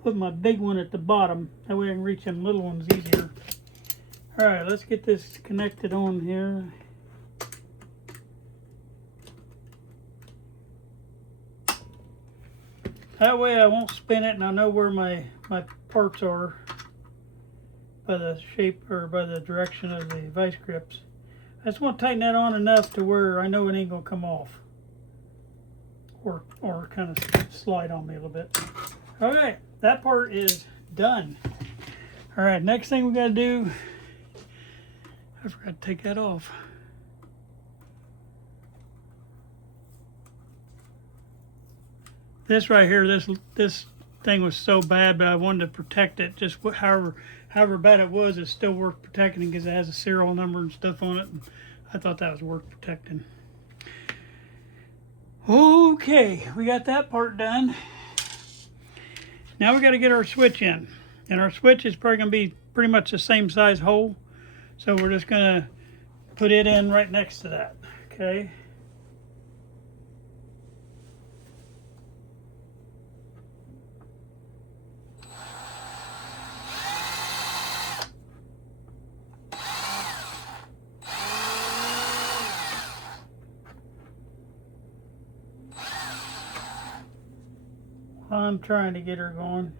Put my big one at the bottom, that way I can reach them little ones easier. Alright, let's get this connected on here. That way I won't spin it, and I know where my parts are by the shape or by the direction of the vice grips. I just want to tighten that on enough to where I know it ain't going to come off. Or kind of slide on me a little bit. Okay, that part is done. Alright, next thing we got to do, I forgot to take that off. This right here, this thing was so bad, but I wanted to protect it. Just however bad it was, it's still worth protecting because it has a serial number and stuff on it. And I thought that was worth protecting. Okay, we got that part done. Now we got to get our switch in, and our switch is probably going to be pretty much the same size hole. So we're just going to put it in right next to that. Okay. I'm trying to get her going.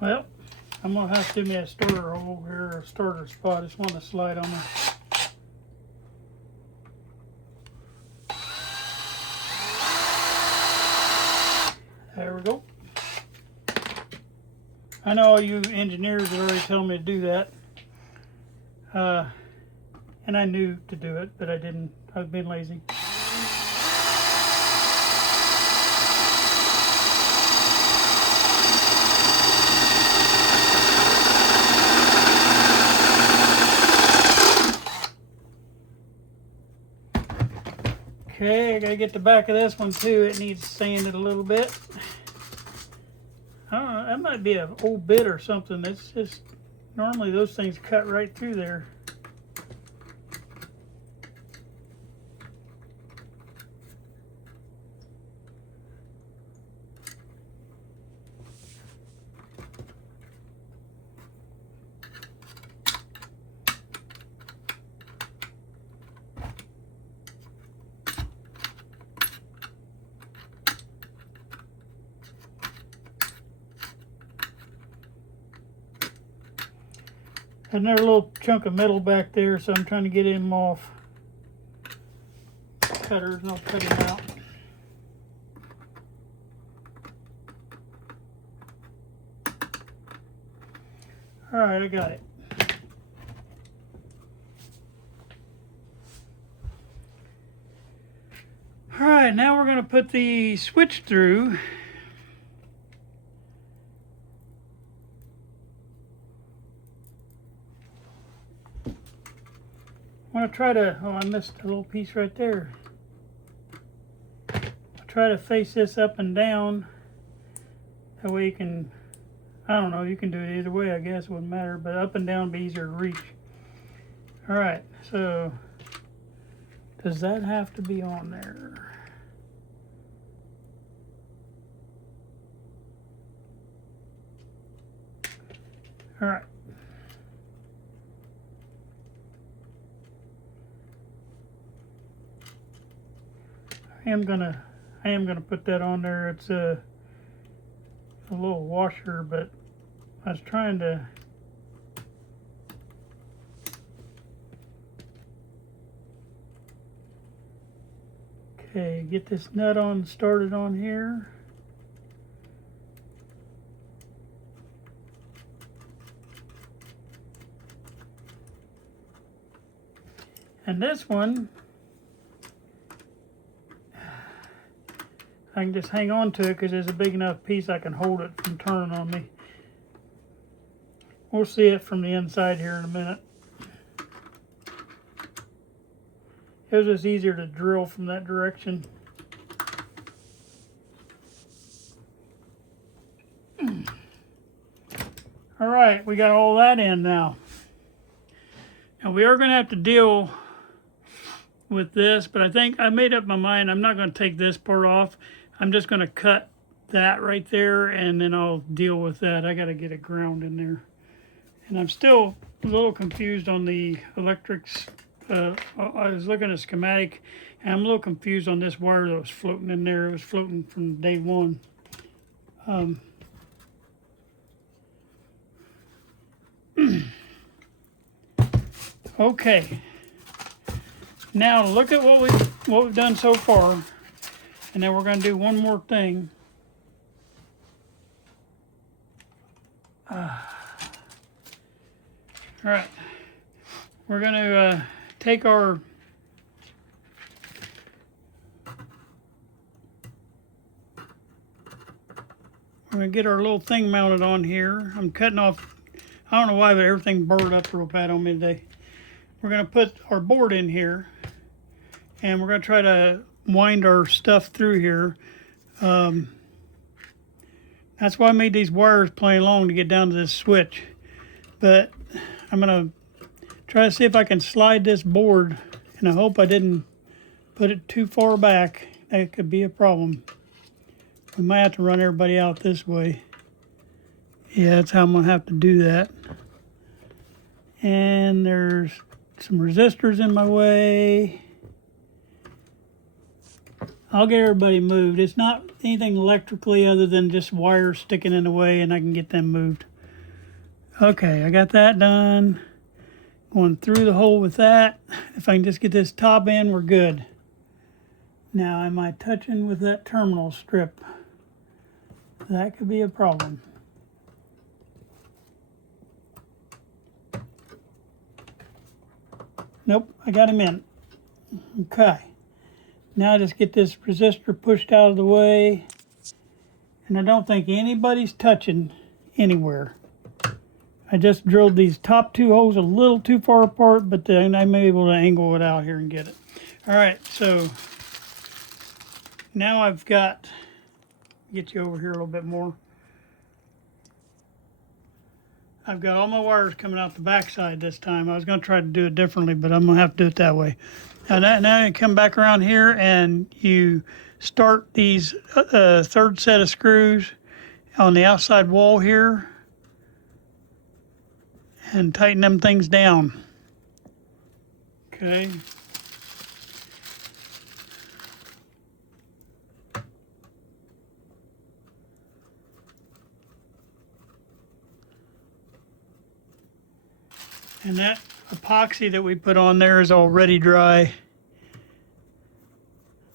Well, I'm going to have to do me a starter hole here, or a starter spot. I just want to slide on there. There we go. I know all you engineers are already telling me to do that. And I knew to do it, but I didn't. I was being lazy. Okay, I gotta get the back of this one too. It needs sanded a little bit. I don't know, that might be an old bit or something. It's just, normally those things cut right through there. Another little chunk of metal back there, so I'm trying to get him off. Cutters, and I'll cut him out. All right, I got it. All right, now we're going to put the switch through. I'm going to try to, oh, I missed a little piece right there. I'll try to face this up and down. That way you can, I don't know, you can do it either way, I guess, it wouldn't matter, but up and down would be easier to reach. All right, so does that have to be on there? All right. I am gonna put that on there. It's a little washer, but I was trying to get this nut on started on here. And this one, I can just hang on to it because there's a big enough piece I can hold it from turning on me. We'll see it from the inside here in a minute. It was just easier to drill from that direction. All right, we got all that in now. Now we are going to have to deal with this, but I think I made up my mind. I'm not going to take this part off. I'm just going to cut that right there, and then I'll deal with that. I got to get it ground in there. And I'm still a little confused on the electrics. I was looking at a schematic, and I'm a little confused on this wire that was floating in there. It was floating from day one. Okay. Now look at what we've done so far, and then we're going to do one more thing. All right, we're going to take our we're going to get our little thing mounted on here. I'm cutting off, I don't know why, but everything burred up real bad on me today. We're going to put our board in here, and we're going to try to wind our stuff through here. That's why I made these wires plenty long to get down to this switch. But I'm going to try to see if I can slide this board, and I hope I didn't put it too far back. That could be a problem. We might have to run everybody out this way. Yeah, that's how I'm going to have to do that. And there's some resistors in my way. I'll get everybody moved. It's not anything electrically other than just wires sticking in the way, and I can get them moved. Okay, I got that done. Going through the hole with that. If I can just get this top in, we're good. Now, am I touching with that terminal strip? That could be a problem. Nope, I got him in. Okay. Now just get this resistor pushed out of the way. And I don't think anybody's touching anywhere. I just drilled these top two holes a little too far apart, but then I may be able to angle it out here and get it. All right, so now I've got, get you over here a little bit more. I've got all my wires coming out the backside this time. I was going to try to do it differently, but I'm going to have to do it that way. Now you come back around here and you start these third set of screws on the outside wall here and tighten them things down. Okay. And that epoxy that we put on there is already dry.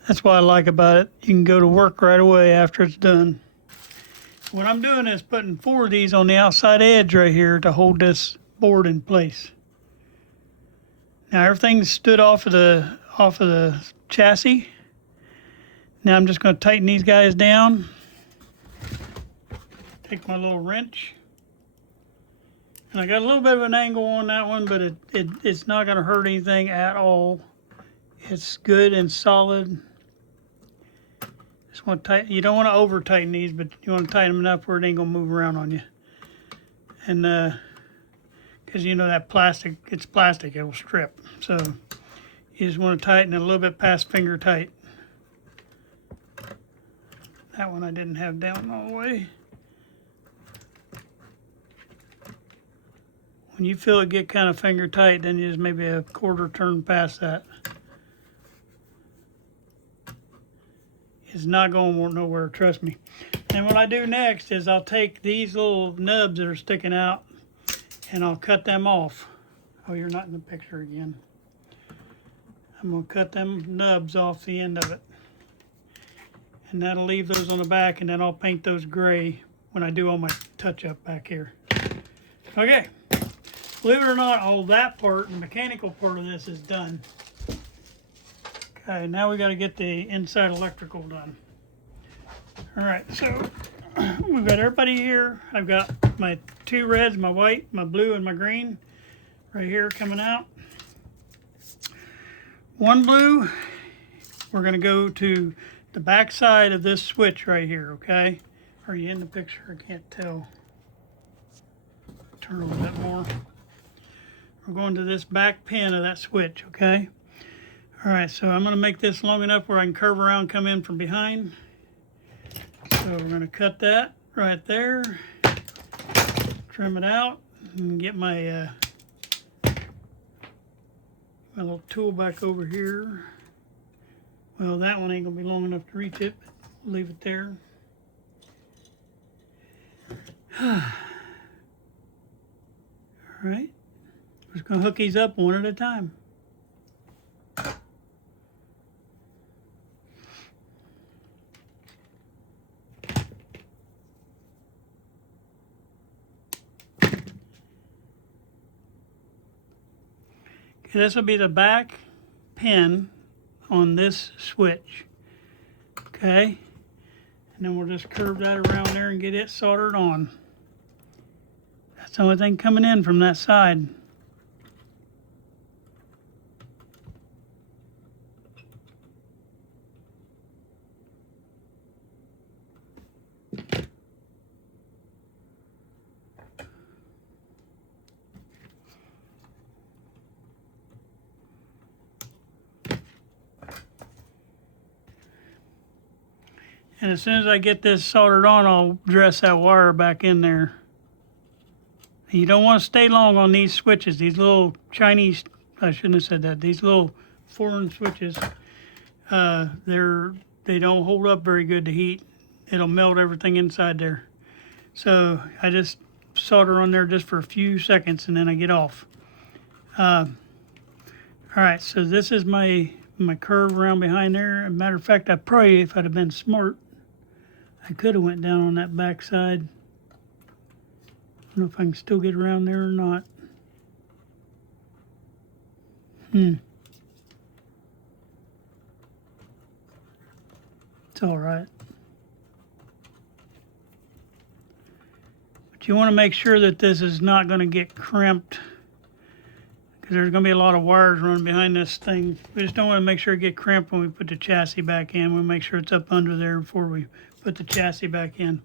That's what I like about it. You can go to work right away after it's done. What I'm doing is putting 4 of these on the outside edge right here to hold this board in place. Now everything's stood off of the chassis. Now I'm just going to tighten these guys down. Take my little wrench. And I got a little bit of an angle on that one, but it's not going to hurt anything at all. It's good and solid. Just want to tighten. You don't want to over tighten these, but you want to tighten them enough where it ain't going to move around on you. And because you know that plastic, it's plastic, it'll strip. So you just want to tighten it a little bit past finger tight. That one I didn't have down all the way. When you feel it get kind of finger tight, then you just maybe a quarter turn past that. It's not going nowhere, trust me. And what I do next is I'll take these little nubs that are sticking out and I'll cut them off. Oh, you're not in the picture again. I'm going to cut them nubs off the end of it. And that'll leave those on the back, and then I'll paint those gray when I do all my touch-up back here. Okay. Believe it or not, all that part, the mechanical part of this is done. Okay, now we got to get the inside electrical done. All right, so we've got everybody here. I've got my 2 reds, my white, my blue, and my green right here coming out. 1 blue, we're going to go to the back side of this switch right here, okay? Are you in the picture? I can't tell. Turn a little bit more. We're going to this back pin of that switch, okay? All right, so I'm going to make this long enough where I can curve around, come in from behind. So we're going to cut that right there, trim it out, and get my my little tool back over here. Well, that one ain't going to be long enough to reach it, but we'll leave it there. All right, we're just going to hook these up one at a time. Okay, this will be the back pin on this switch. Okay, and then we'll just curve that around there and get it soldered on. That's the only thing coming in from that side. And as soon as I get this soldered on, I'll dress that wire back in there. You don't want to stay long on these switches. These little Chinese, I shouldn't have said that, these little foreign switches, they don't hold up very good to heat. It'll melt everything inside there. So I just solder on there just for a few seconds and then I get off. All right, so this is my curve around behind there. As a matter of fact, I probably, if I'd have been smart, I could have went down on that back side. I don't know if I can still get around there or not. It's all right. But you want to make sure that this is not going to get crimped, because there's going to be a lot of wires running behind this thing. We just don't want to make sure it get crimped when we put the chassis back in. We'll make sure it's up under there before we put the chassis back in.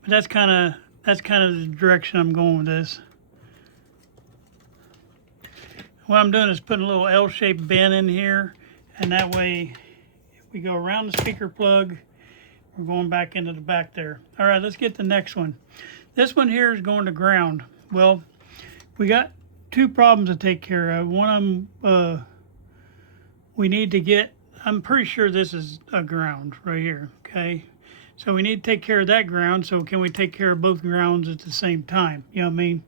But that's kind of the direction I'm going with this. What I'm doing is putting a little L-shaped bend in here, and that way if we go around the speaker plug, we're going back into the back there. All right, let's get the next one. This one here is going to ground. Well, we got 2 problems to take care of. One of them, we need to get, I'm pretty sure this is a ground right here, okay? So we need to take care of that ground. So can we take care of both grounds at the same time? You know what I mean?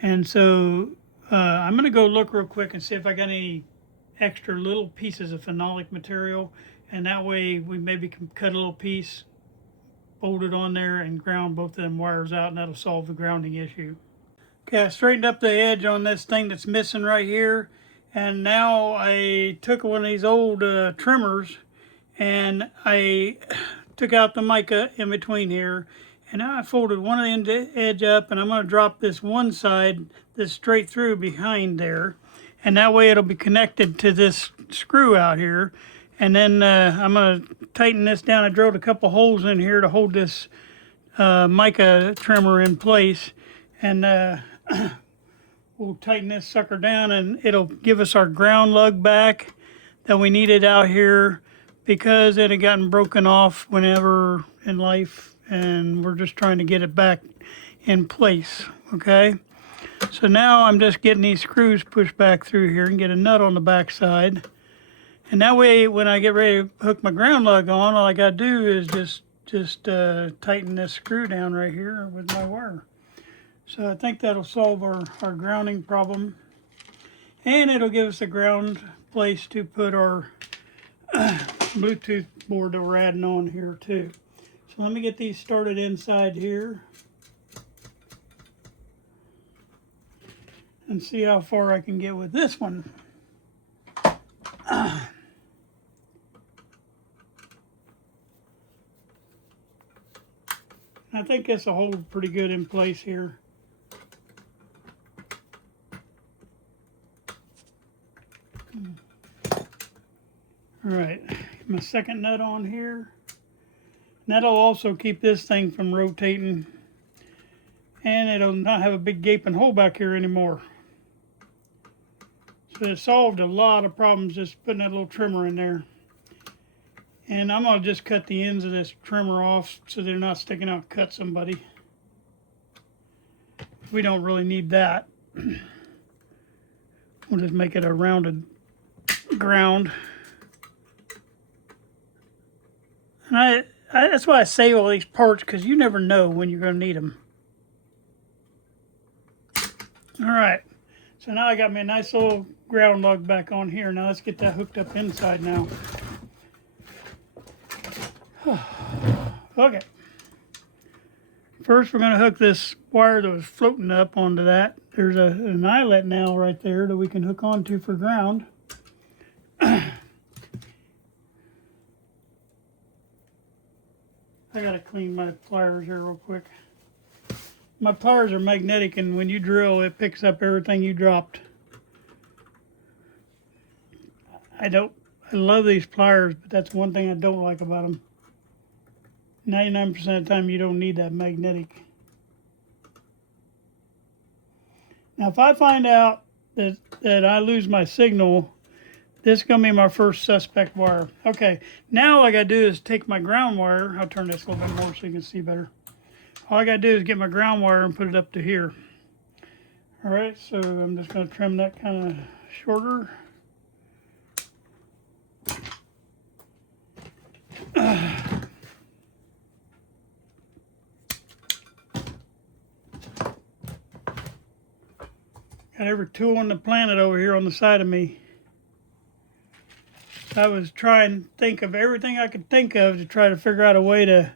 And so I'm going to go look real quick and see if I got any extra little pieces of phenolic material, and that way we maybe can cut a little piece, bolt it on there, and ground both of them wires out, and that'll solve the grounding issue. Okay, I straightened up the edge on this thing that's missing right here, and now I took one of these old trimmers and I took out the mica in between here, and now I folded one end edge up, and I'm going to drop this one side this straight through behind there, and that way it'll be connected to this screw out here. And then I'm going to tighten this down. I drilled a couple holes in here to hold this mica trimmer in place, and we'll tighten this sucker down, and it'll give us our ground lug back that we needed out here, because it had gotten broken off whenever in life, and we're just trying to get it back in place. Okay, so now I'm just getting these screws pushed back through here and get a nut on the back side, and that way when I get ready to hook my ground lug on, all I got to do is just tighten this screw down right here with my wire. So I think that'll solve our grounding problem, and it'll give us a ground place to put our Bluetooth board that we're adding on here too. So let me get these started inside here and see how far I can get with this one. I think this will hold pretty good in place here. All right, my second nut on here. And that'll also keep this thing from rotating, and it'll not have a big gaping hole back here anymore. So it solved a lot of problems just putting that little trimmer in there. And I'm gonna just cut the ends of this trimmer off so they're not sticking out and cut somebody. We don't really need that. We'll just make it a rounded ground. And that's why I save all these parts, because you never know when you're going to need them. All right, so now I got me a nice little ground lug back on here. Now let's get that hooked up inside now. Okay. First, we're going to hook this wire that was floating up onto that. There's an eyelet now right there that we can hook onto for ground. I gotta clean my pliers here real quick. My pliers are magnetic, and when you drill, it picks up everything you dropped. I love these pliers, but that's one thing I don't like about them. 99% of the time, you don't need that magnetic. Now, if I find out that I lose my signal, this is going to be my first suspect wire. Okay, now all I got to do is take my ground wire. I'll turn this a little bit more so you can see better. All I got to do is get my ground wire and put it up to here. All right, so I'm just going to trim that kind of shorter. Got every tool on the planet over here on the side of me. I was trying to think of everything I could think of to try to figure out a way to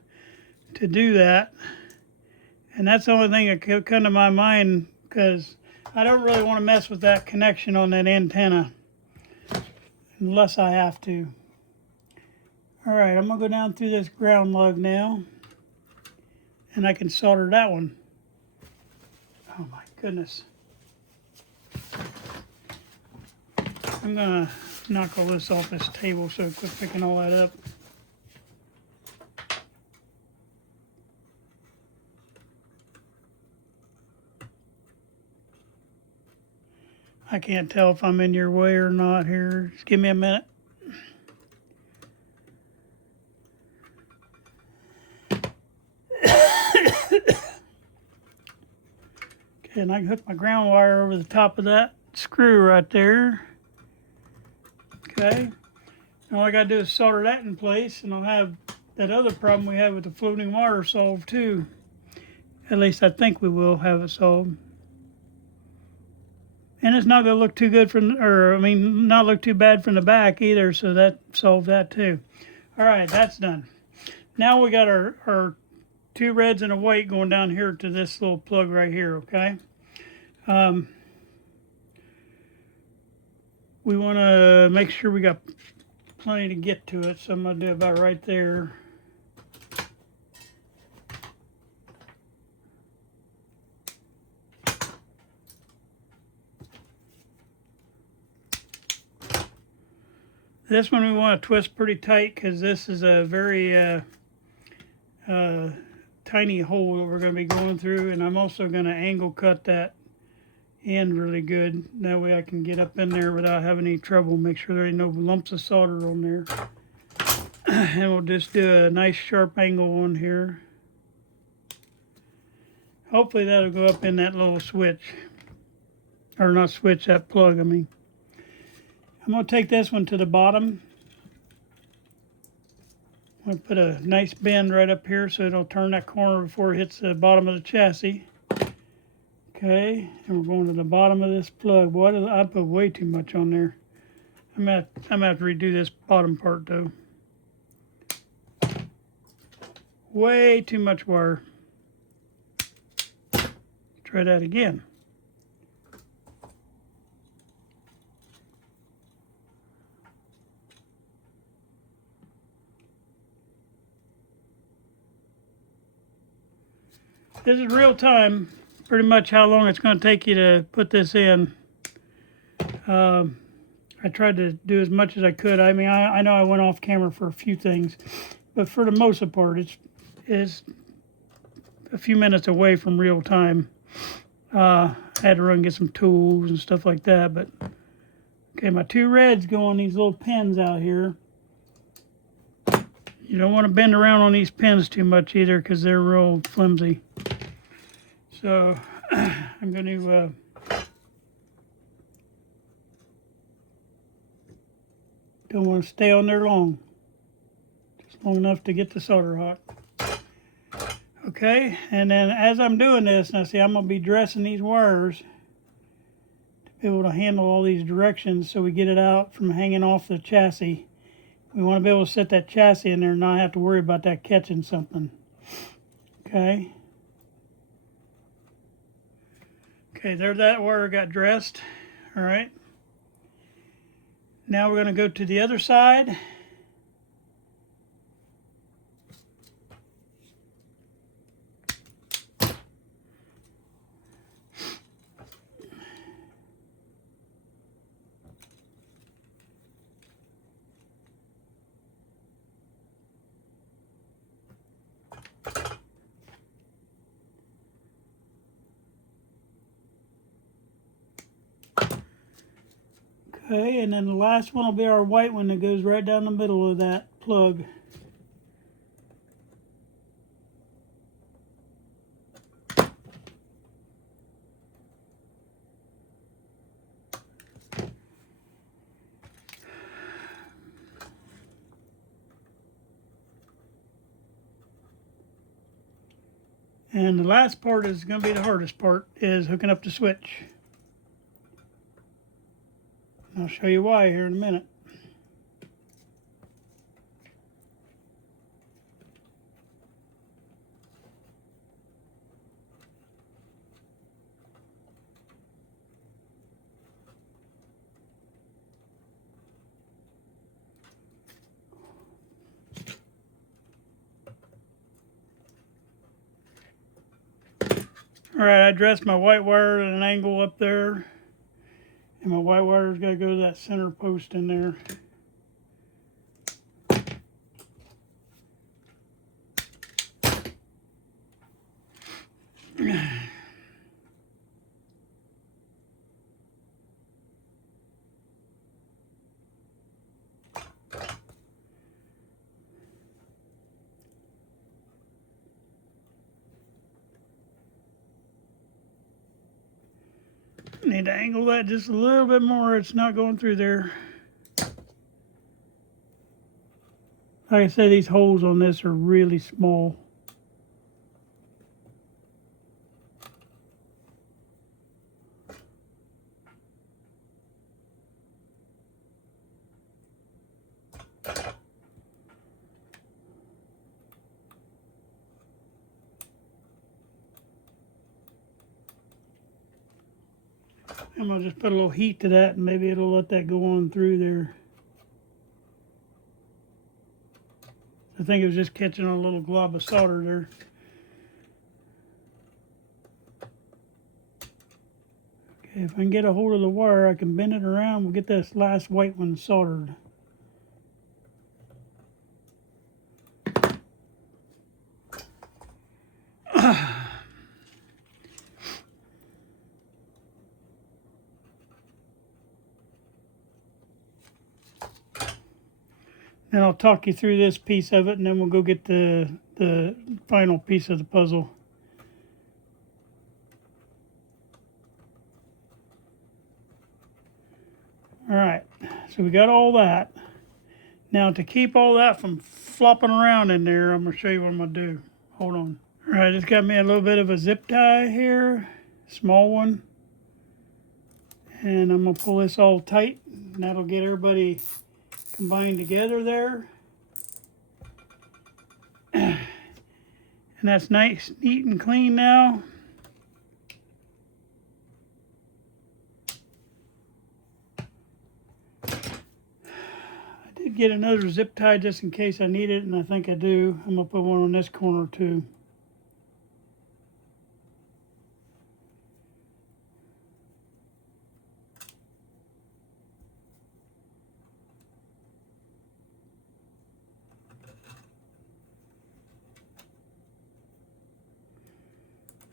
do that. And that's the only thing that could come to my mind, because I don't really want to mess with that connection on that antenna unless I have to. All right, I'm going to go down through this ground lug now, and I can solder that one. Oh my goodness. I'm going to knock all this off this table so I quit picking all that up. I can't tell if I'm in your way or not here. Just give me a minute. Okay, and I can hook my ground wire over the top of that screw right there. Okay, all I gotta do is solder that in place, and I'll have that other problem we had with the floating wire solved too. At least I think we will have it solved. And it's not going to look too good from, or I mean, not look too bad from the back either. So that solved that too. All right, that's done. Now we got our 2 reds and a white going down here to this little plug right here, okay? We want to make sure we got plenty to get to it, so I'm going to do about right there. This one we want to twist pretty tight because this is a very tiny hole that we're going to be going through, and I'm also going to angle cut that end really good. That way I can get up in there without having any trouble. Make sure there ain't no lumps of solder on there. And we'll just do a nice sharp angle on here. Hopefully that'll go up in that little switch. Or not switch, that plug, I mean. I'm going to take this one to the bottom. I'm going to put a nice bend right up here so it'll turn that corner before it hits the bottom of the chassis. Okay, and we're going to the bottom of this plug. Boy, I put way too much on there. I'm going to have to redo this bottom part though. Way too much wire. Try that again. This is real time, pretty much how long it's going to take you to put this in. I tried to do as much as I could. I mean, I know I went off camera for a few things, but for the most part, it's a few minutes away from real time. I had to run and get some tools and stuff like that, but okay, my 2 reds go on these little pins out here. You don't want to bend around on these pins too much either because they're real flimsy. So I'm going to don't want to stay on there long, just long enough to get the solder hot. Okay, and then as I'm doing this, now see, I'm going to be dressing these wires to be able to handle all these directions so we get it out from hanging off the chassis. We want to be able to set that chassis in there and not have to worry about that catching something. Okay. Okay, there that wire got dressed. All right. Now we're going to go to the other side. Okay, and then the last one will be our white one that goes right down the middle of that plug. And the last part is going to be the hardest part, is hooking up the switch. I'll show you why here in a minute. All right, I dressed my white wire at an angle up there. And my white wire's got to go to that center post in there. Need to angle that just a little bit more. It's not going through there. Like I said, these holes on this are really small. I'm going to just put a little heat to that and maybe it'll let that go on through there. I think it was just catching on a little glob of solder there. Okay, if I can get a hold of the wire, I can bend it around. We'll get this last white one soldered. And I'll talk you through this piece of it, and then we'll go get the final piece of the puzzle. All right, so we got all that. Now to keep all that from flopping around in there, I'm gonna show you what I'm gonna do. Hold on. All right, it's got me a little bit of a zip tie here, small one. And I'm gonna pull this all tight, and that'll get everybody combined together there. And that's nice, neat and clean now. I did get another zip tie just in case I need it, and I think I do. I'm gonna put one on this corner too.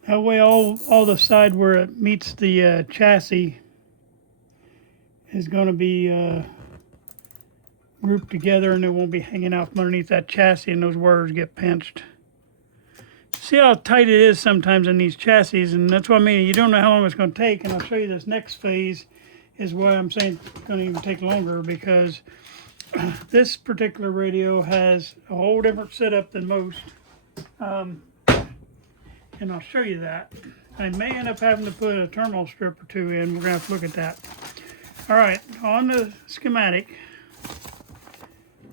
That way all the side where it meets the chassis is going to be grouped together, and it won't be hanging out from underneath that chassis and those wires get pinched. See how tight it is sometimes in these chassis, and that's what I mean. You don't know how long it's going to take, and I'll show you this next phase is why I'm saying it's going to even take longer, because this particular radio has a whole different setup than most. And I'll show you that. I may end up having to put a terminal strip or two in. We're going to have to look at that. All right, on the schematic.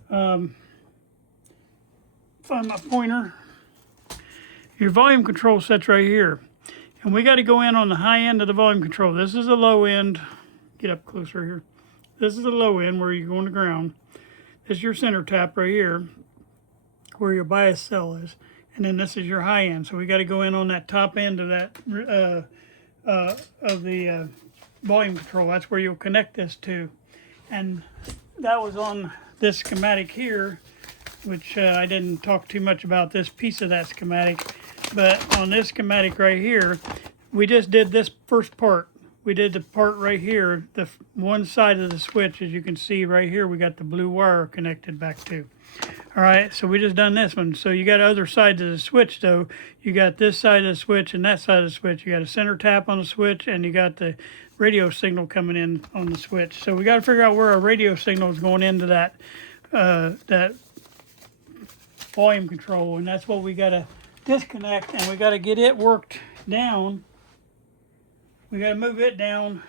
Find my pointer. Your volume control sets right here. And we got to go in on the high end of the volume control. This is the low end. Get up closer here. This is the low end where you're going to ground. This is your center tap right here where your bias cell is. And then this is your high end. So we got to go in on that top end of that of the volume control. That's where you'll connect this to. And that was on this schematic here, which I didn't talk too much about this piece of that schematic. But on this schematic right here, we just did this first part. We did the part right here, the one side of the switch, as you can see right here, we got the blue wire connected back to. All right, so we just done this one. So you got other sides of the switch though. You got this side of the switch and that side of the switch. You got a center tap on the switch, and you got the radio signal coming in on the switch. So we got to figure out where our radio signal is going into that that volume control, and that's what we got to disconnect, and we got to get it worked down. We got to move it down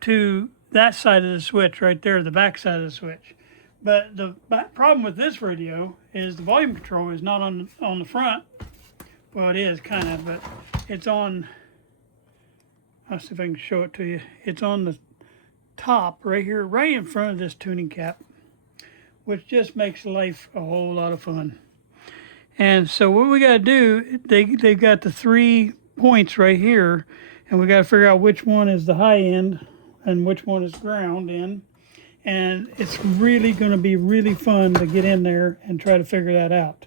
to that side of the switch right there, the back side of the switch. But the problem with this radio is the volume control is not on the front. Well, it is kind of, but it's on. I'll see if I can show it to you. It's on the top right here, right in front of this tuning cap, which just makes life a whole lot of fun. And so what we got to do, they've got the 3 points right here, and we got to figure out which one is the high end and which one is ground in. And it's really going to be really fun to get in there and try to figure that out.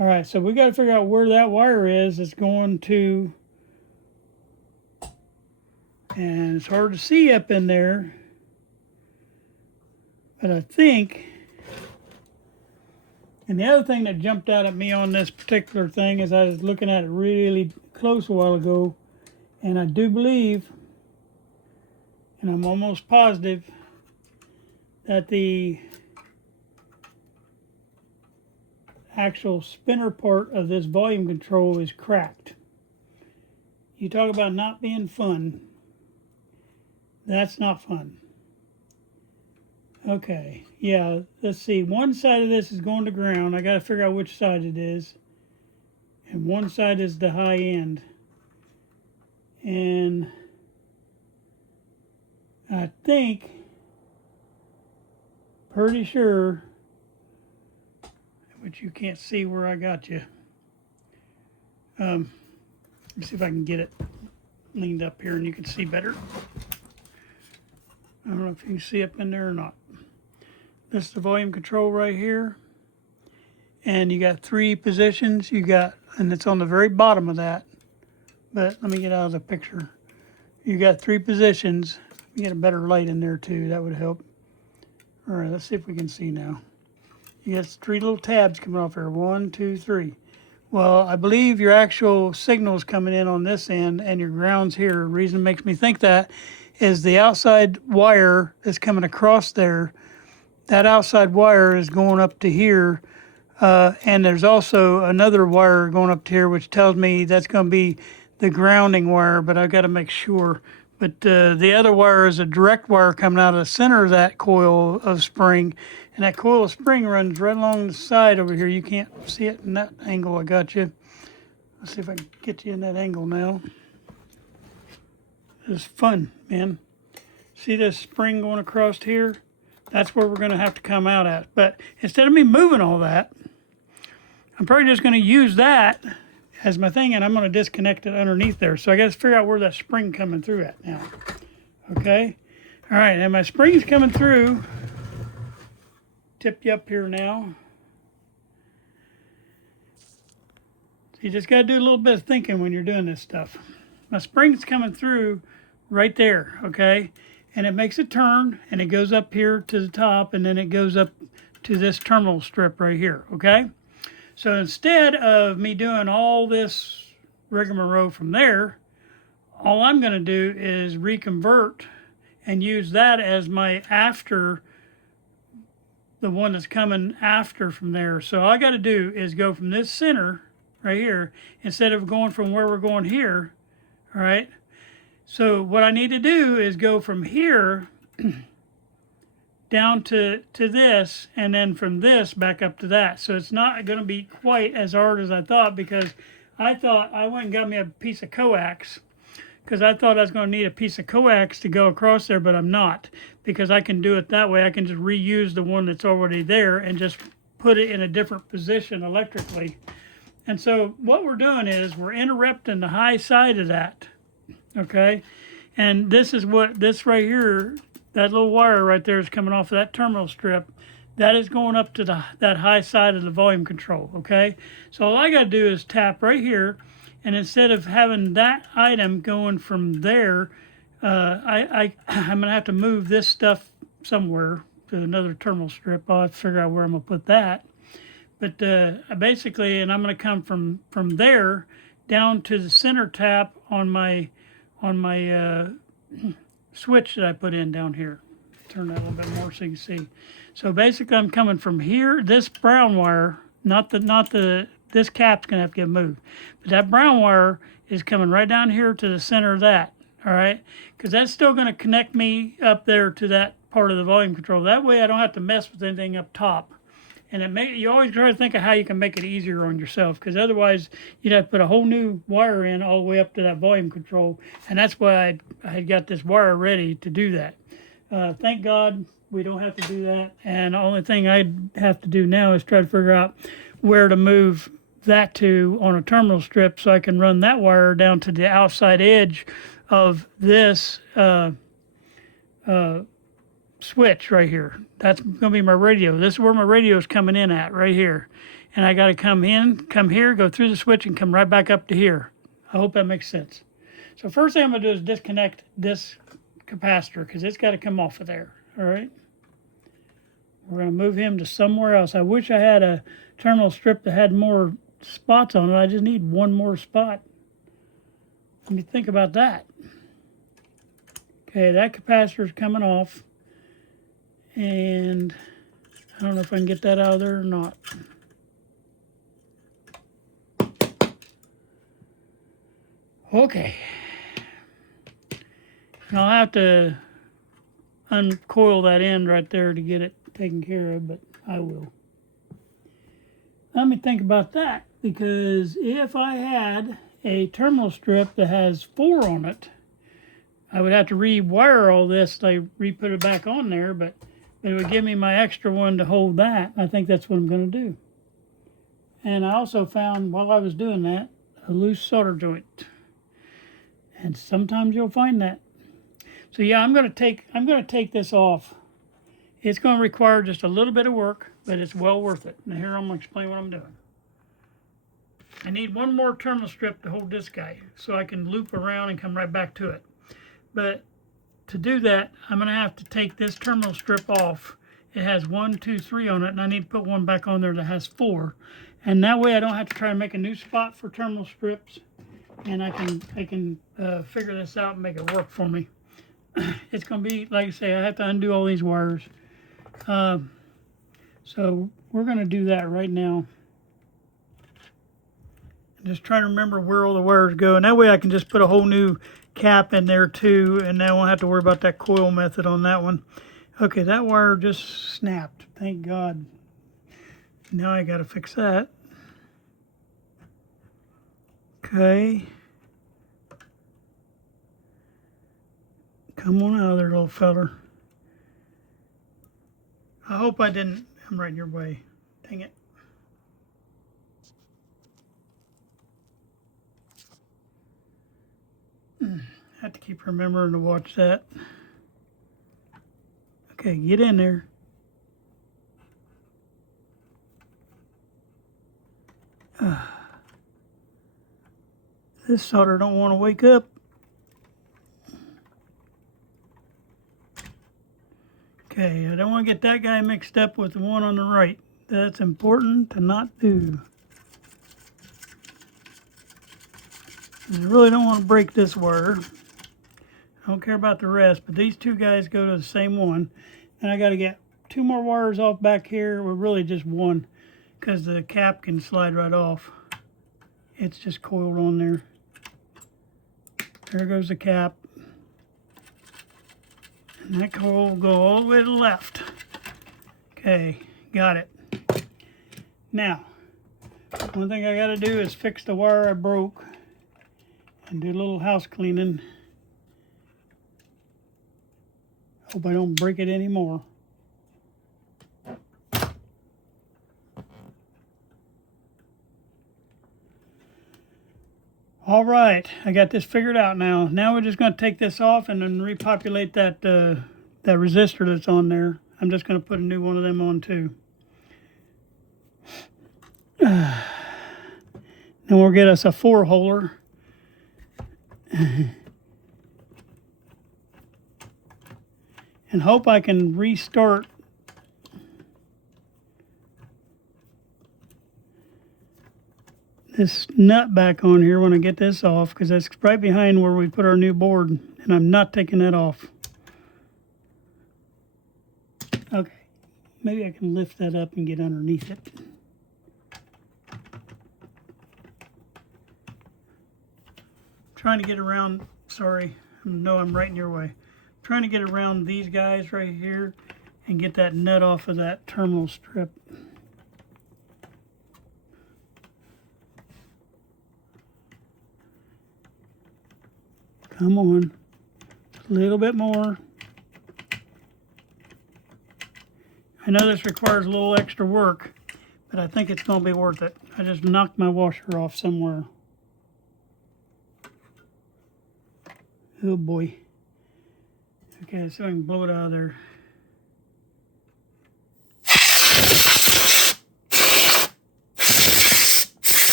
All right, so we got to figure out where that wire is. It's going to, and it's hard to see up in there, but I think, and the other thing that jumped out at me on this particular thing is I was looking at it really close a while ago, and I do believe, and I'm almost positive, that the actual spinner part of this volume control is cracked. You talk about not being fun. That's not fun. Okay, yeah, let's see. One side of this is going to ground. I got to figure out which side it is. And one side is the high end. And I think, pretty sure, which you can't see where I got you. Let me see if I can get it leaned up here and you can see better. I don't know if you can see up in there or not. This is the volume control right here. And you got 3 positions. And it's on the very bottom of that. But let me get out of the picture. You got 3 positions. You get a better light in there too. That would help. All right, let's see if we can see now. You got 3 little tabs coming off here. 1, 2, 3. Well, I believe your actual signal's coming in on this end and your ground's here. The reason it makes me think that is the outside wire that's coming across there. That outside wire is going up to here. And there's also another wire going up to here, which tells me that's going to be the grounding wire, but I've got to make sure. But the other wire is a direct wire coming out of the center of that coil of spring. And that coil of spring runs right along the side over here. You can't see it in that angle I got you. Let's see if I can get you in that angle now. It's fun, man. See this spring going across here? That's where we're going to have to come out at. But instead of me moving all that, I'm probably just going to use that as my thing, and I'm going to disconnect it underneath there. So I got to figure out where that spring coming through at now. Okay? All right, and my spring's coming through. Tip you up here now. So you just got to do a little bit of thinking when you're doing this stuff. My spring's coming through right there, okay? And it makes a turn, and it goes up here to the top, and then it goes up to this terminal strip right here, okay? So instead of me doing all this rigmarole from there, all I'm going to do is reconvert and use that as my after, the one that's coming after from there. So all I got to do is go from this center right here, instead of going from where we're going here, all right? So what I need to do is go from here down to this, and then from this back up to that. So it's not going to be quite as hard as I thought, because I thought I went and got me a piece of coax, because I thought I was going to need a piece of coax to go across there, but I'm not, because I can do it that way. I can just reuse the one that's already there and just put it in a different position electrically. And so what we're doing is we're interrupting the high side of that, okay? And this is what, this right here, that little wire right there is coming off of that terminal strip. That is going up to that high side of the volume control, okay? So all I got to do is tap right here, and instead of having that item going from there, I'm going to have to move this stuff somewhere to another terminal strip. I'll have to figure out where I'm going to put that. But basically, and I'm going to come from there down to the center tap on my switch that I put in down here. Turn that a little bit more so you can see. So basically, I'm coming from here. This brown wire, this cap's going to have to get moved, but that brown wire is coming right down here to the center of that. All right, because that's still going to connect me up there to that part of the volume control. That way, I don't have to mess with anything up top. And you always try to think of how you can make it easier on yourself, because otherwise you'd have to put a whole new wire in all the way up to that volume control. And that's why I had got this wire ready to do that. Thank God we don't have to do that. And the only thing I'd have to do now is try to figure out where to move that to on a terminal strip, so I can run that wire down to the outside edge of this switch right here. That's going to be my radio. This is where my radio is coming in at, right here. And I got to come here, go through the switch, and come right back up to here. I hope that makes sense. So first thing I'm going to do is disconnect this capacitor, because it's got to come off of there. All right. We're going to move him to somewhere else. I wish I had a terminal strip that had more spots on it. I just need one more spot. Let me think about that. Okay, that capacitor is coming off. And I don't know if I can get that out of there or not. Okay. And I'll have to uncoil that end right there to get it taken care of, but I will. Let me think about that, because if I had a terminal strip that has 4 on it, I would have to rewire all this, like re-put it back on there, but it would give me my extra one to hold that. I think that's what I'm going to do. And I also found, while I was doing that, a loose solder joint. And sometimes you'll find that. So yeah, I'm going to take this off. It's going to require just a little bit of work, but it's well worth it. Now here I'm going to explain what I'm doing. I need one more terminal strip to hold this guy so I can loop around and come right back to it. But to do that, I'm going to have to take this terminal strip off. It has 1, 2, 3 on it, and I need to put one back on there that has 4. And that way I don't have to try to make a new spot for terminal strips, and I can figure this out and make it work for me. It's going to be, like I say, I have to undo all these wires. So we're going to do that right now. Just trying to remember where all the wires go, and that way I can just put a whole new cap in there too, and I won't have to worry about that coil method on that one. Okay, that wire just snapped. Thank God. Now I got to fix that. Okay. Come on out of there, little feller. I hope I didn't. I'm right in your way. Dang it. I have to keep remembering to watch that. Okay, get in there. This solder don't want to wake up. Okay, I don't want to get that guy mixed up with the one on the right. That's important to not do. I really don't want to break this wire. I don't care about the rest, but these two guys go to the same one. And I got to get 2 more wires off back here. Well, really just one, because the cap can slide right off. It's just coiled on there. There goes the cap. And that coil will go all the way to the left. Okay, got it. Now, one thing I got to do is fix the wire I broke and do a little house cleaning. Hope I don't break it anymore. All right, I got this figured out now. Now we're just going to take this off and then repopulate that that resistor that's on there. I'm just going to put a new one of them on too. Then we'll get us a 4-holer. And hope I can restart this nut back on here when I get this off, because that's right behind where we put our new board, and I'm not taking that off. Okay, maybe I can lift that up and get underneath it. Trying to get around, sorry, no, I'm right in your way. Trying to get around these guys right here and get that nut off of that terminal strip. Come on, a little bit more. I know this requires a little extra work, but I think it's going to be worth it. I just knocked my washer off somewhere. Oh boy. Okay, so I can blow it out of there.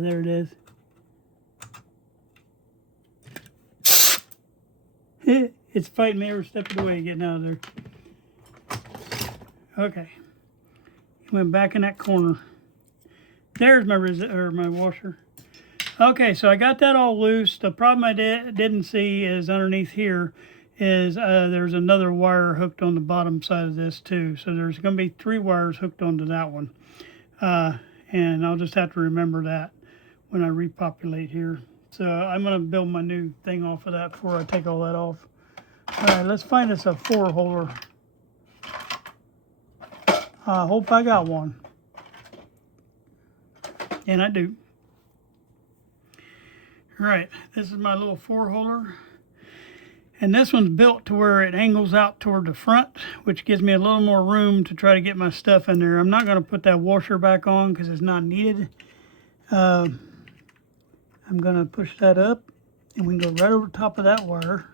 There it is. It's fighting me every step of the way getting out of there. Okay. Went back in that corner. There's my washer. Okay, so I got that all loose. The problem I didn't see is underneath here is there's another wire hooked on the bottom side of this too. So there's going to be 3 wires hooked onto that one. And I'll just have to remember that when I repopulate here. So I'm going to build my new thing off of that before I take all that off. All right, let's find us a 4-holer. I hope I got one. And I do. All right, this is my little 4-holer. And this one's built to where it angles out toward the front, which gives me a little more room to try to get my stuff in there. I'm not going to put that washer back on because it's not needed. I'm going to push that up, and we can go right over top of that wire.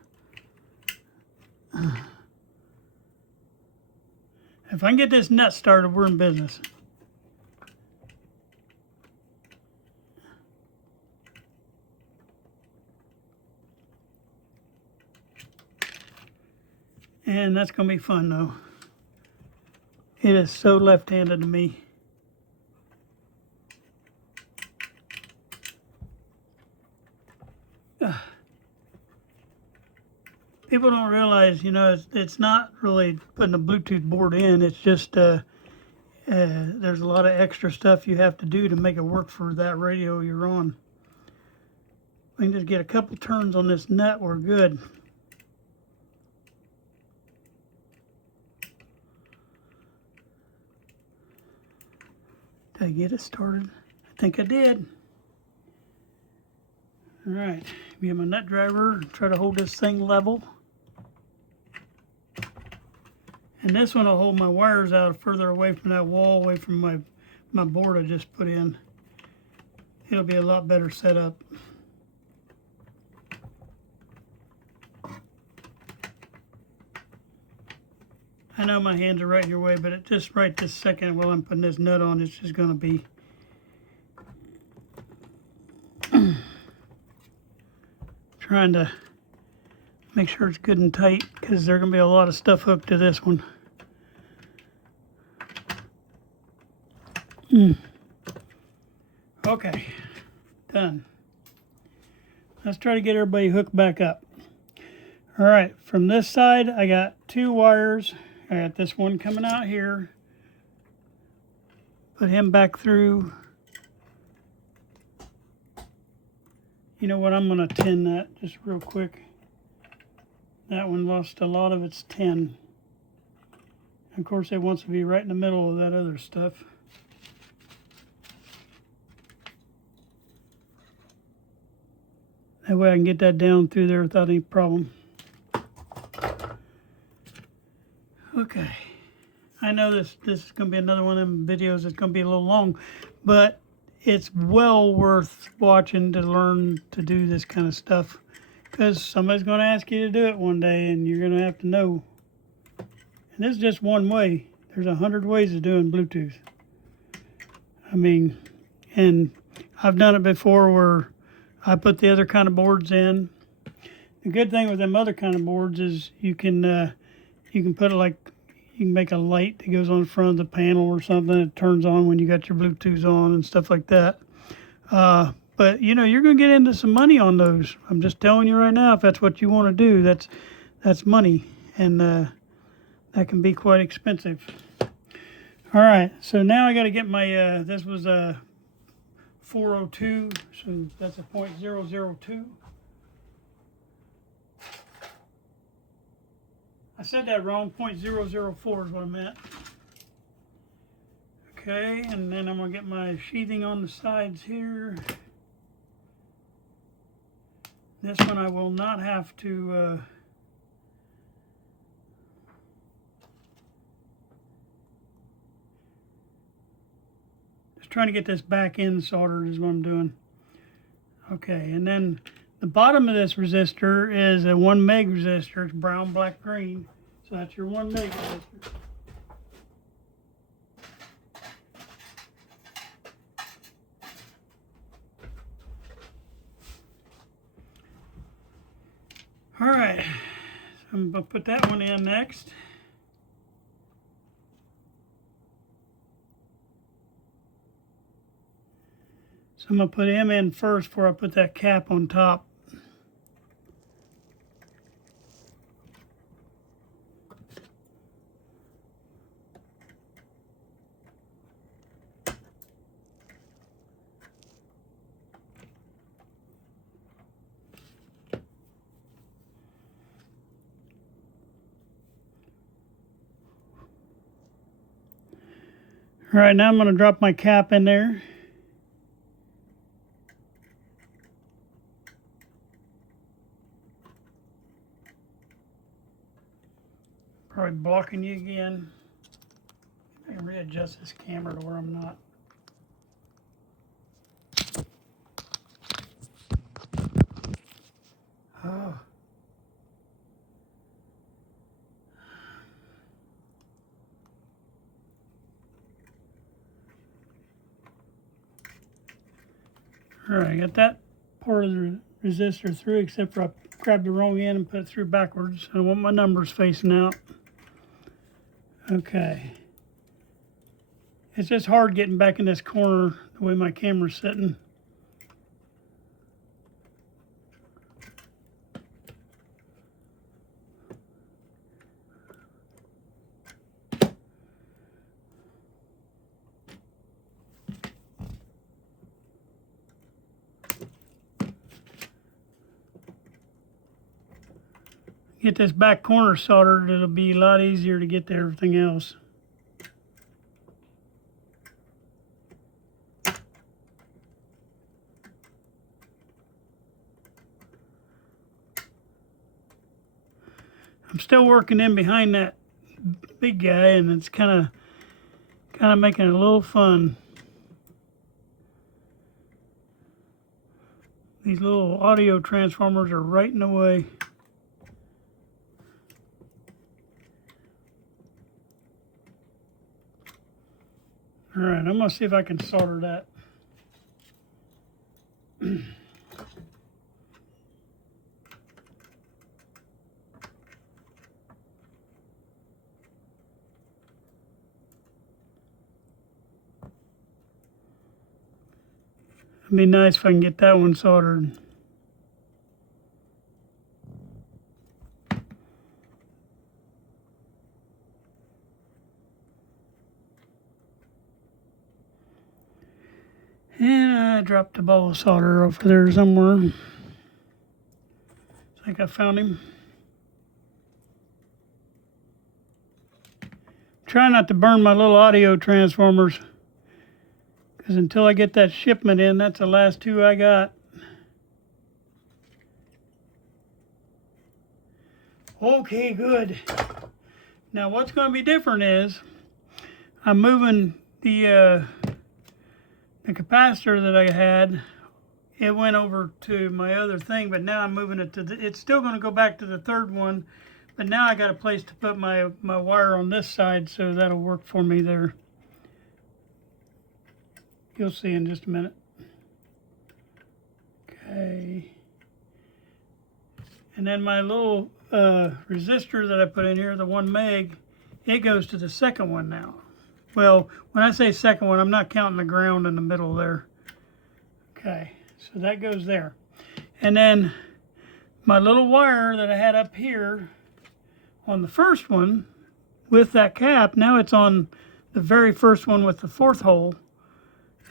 If I can get this nut started, we're in business. And that's going to be fun, though. It is so left-handed to me. People don't realize, you know, it's not really putting a Bluetooth board in. It's just there's a lot of extra stuff you have to do to make it work for that radio you're on. We can just get a couple turns on this nut, we're good. Did I get it started? I think I did. All right, get my nut driver, try to hold this thing level. And this one will hold my wires out further away from that wall, away from my board I just put in. It'll be a lot better setup. I know my hands are right in your way, but it just right this second while I'm putting this nut on, it's just going to be trying to make sure it's good and tight because there's going to be a lot of stuff hooked to this one. Okay, done. Let's try to get everybody hooked back up. All right, from this side, I got two wires. I got this one coming out here. Put him back through. You know what, I'm gonna tin that just real quick. That one lost a lot of its tin. Of course, it wants to be right in the middle of that other stuff. That way I can get that down through there without any problem. Okay, I know this is going to be another one of them videos that's going to be a little long, but it's well worth watching to learn to do this kind of stuff because somebody's going to ask you to do it one day and you're going to have to know. And this is just one way. There's 100 ways of doing Bluetooth. I mean, and I've done it before where I put the other kind of boards in. The good thing with them other kind of boards is you can put it like, you can make a light that goes on the front of the panel or something that turns on when you got your Bluetooth on and stuff like that. But you know, you're going to get into some money on those. I'm just telling you right now, if that's what you want to do, that's money, and that can be quite expensive. All right, so now I got to get my, this was a 402, so that's a 0.002. I said that wrong, 0.004 is what I meant. Okay, and then I'm going to get my sheathing on the sides here. This one I will not have to just trying to get this back in soldered is what I'm doing. Okay, and then the bottom of this resistor is a 1 meg resistor. It's brown, black, green. So that's your 1 meg resistor. All right, so I'm going to put that one in next. So I'm going to put him in first before I put that cap on top. All right, now I'm going to drop my cap in there. blocking you again. I can readjust this camera to where I'm not. Oh. All right, I got that part of the resistor through, except for I grabbed the wrong end and put it through backwards. I want my numbers facing out. Okay. It's just hard getting back in this corner the way my camera's sitting. Get this back corner soldered, it'll be a lot easier to get to everything else. I'm still working in behind that big guy, and it's kind of making it a little fun. These little audio transformers are right in the way. All right, I'm gonna see if I can solder that. It'd be nice if I can get that one soldered. And I dropped the ball of solder over there somewhere. I think I found him. Try not to burn my little audio transformers, because until I get that shipment in, that's the last two I got. Okay, good. Now what's going to be different is I'm moving the capacitor that I had. It went over to my other thing, but now I'm moving it to it's still going to go back to the third one, but now I got a place to put my wire on this side, so that'll work for me there. You'll see in just a minute. Okay. And then my little resistor that I put in here, the 1 meg, it goes to the second one now. Well, when I say second one, I'm not counting the ground in the middle there. Okay, so that goes there. And then my little wire that I had up here on the first one with that cap, now it's on the very first one with the 4th hole.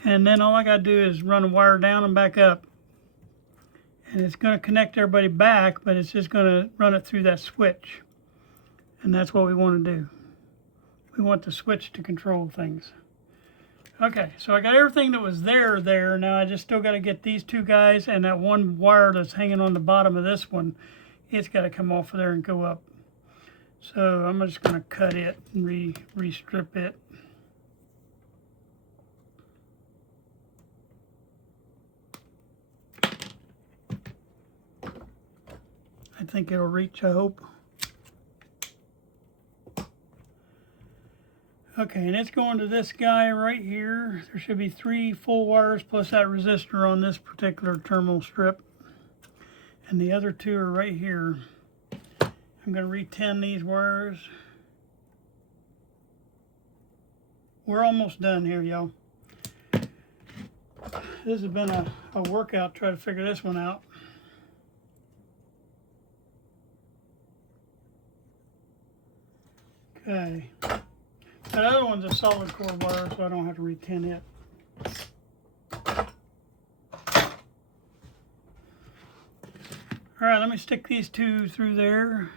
And then all I got to do is run a wire down and back up. And it's going to connect everybody back, but it's just going to run it through that switch. And that's what we want to do. We want the switch to control things. Okay, so I got everything that was there. Now I just still got to get these two guys and that one wire that's hanging on the bottom of this one. It's got to come off of there and go up. So I'm just going to cut it and re-strip it. I think it'll reach, I hope. Okay, and it's going to this guy right here. There should be 3 full wires plus that resistor on this particular terminal strip. And the other 2 are right here. I'm going to re-tin these wires. We're almost done here, y'all. This has been a workout trying to figure this one out. Okay. That other one's a solid core wire, so I don't have to re-tin it. All right, let me stick these 2 through there.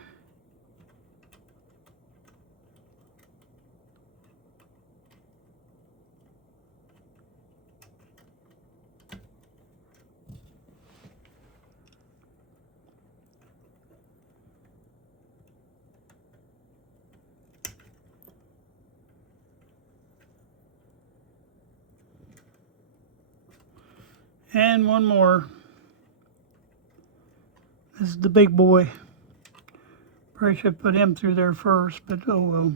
And one more. This is the big boy. Probably should put him through there first, but oh well.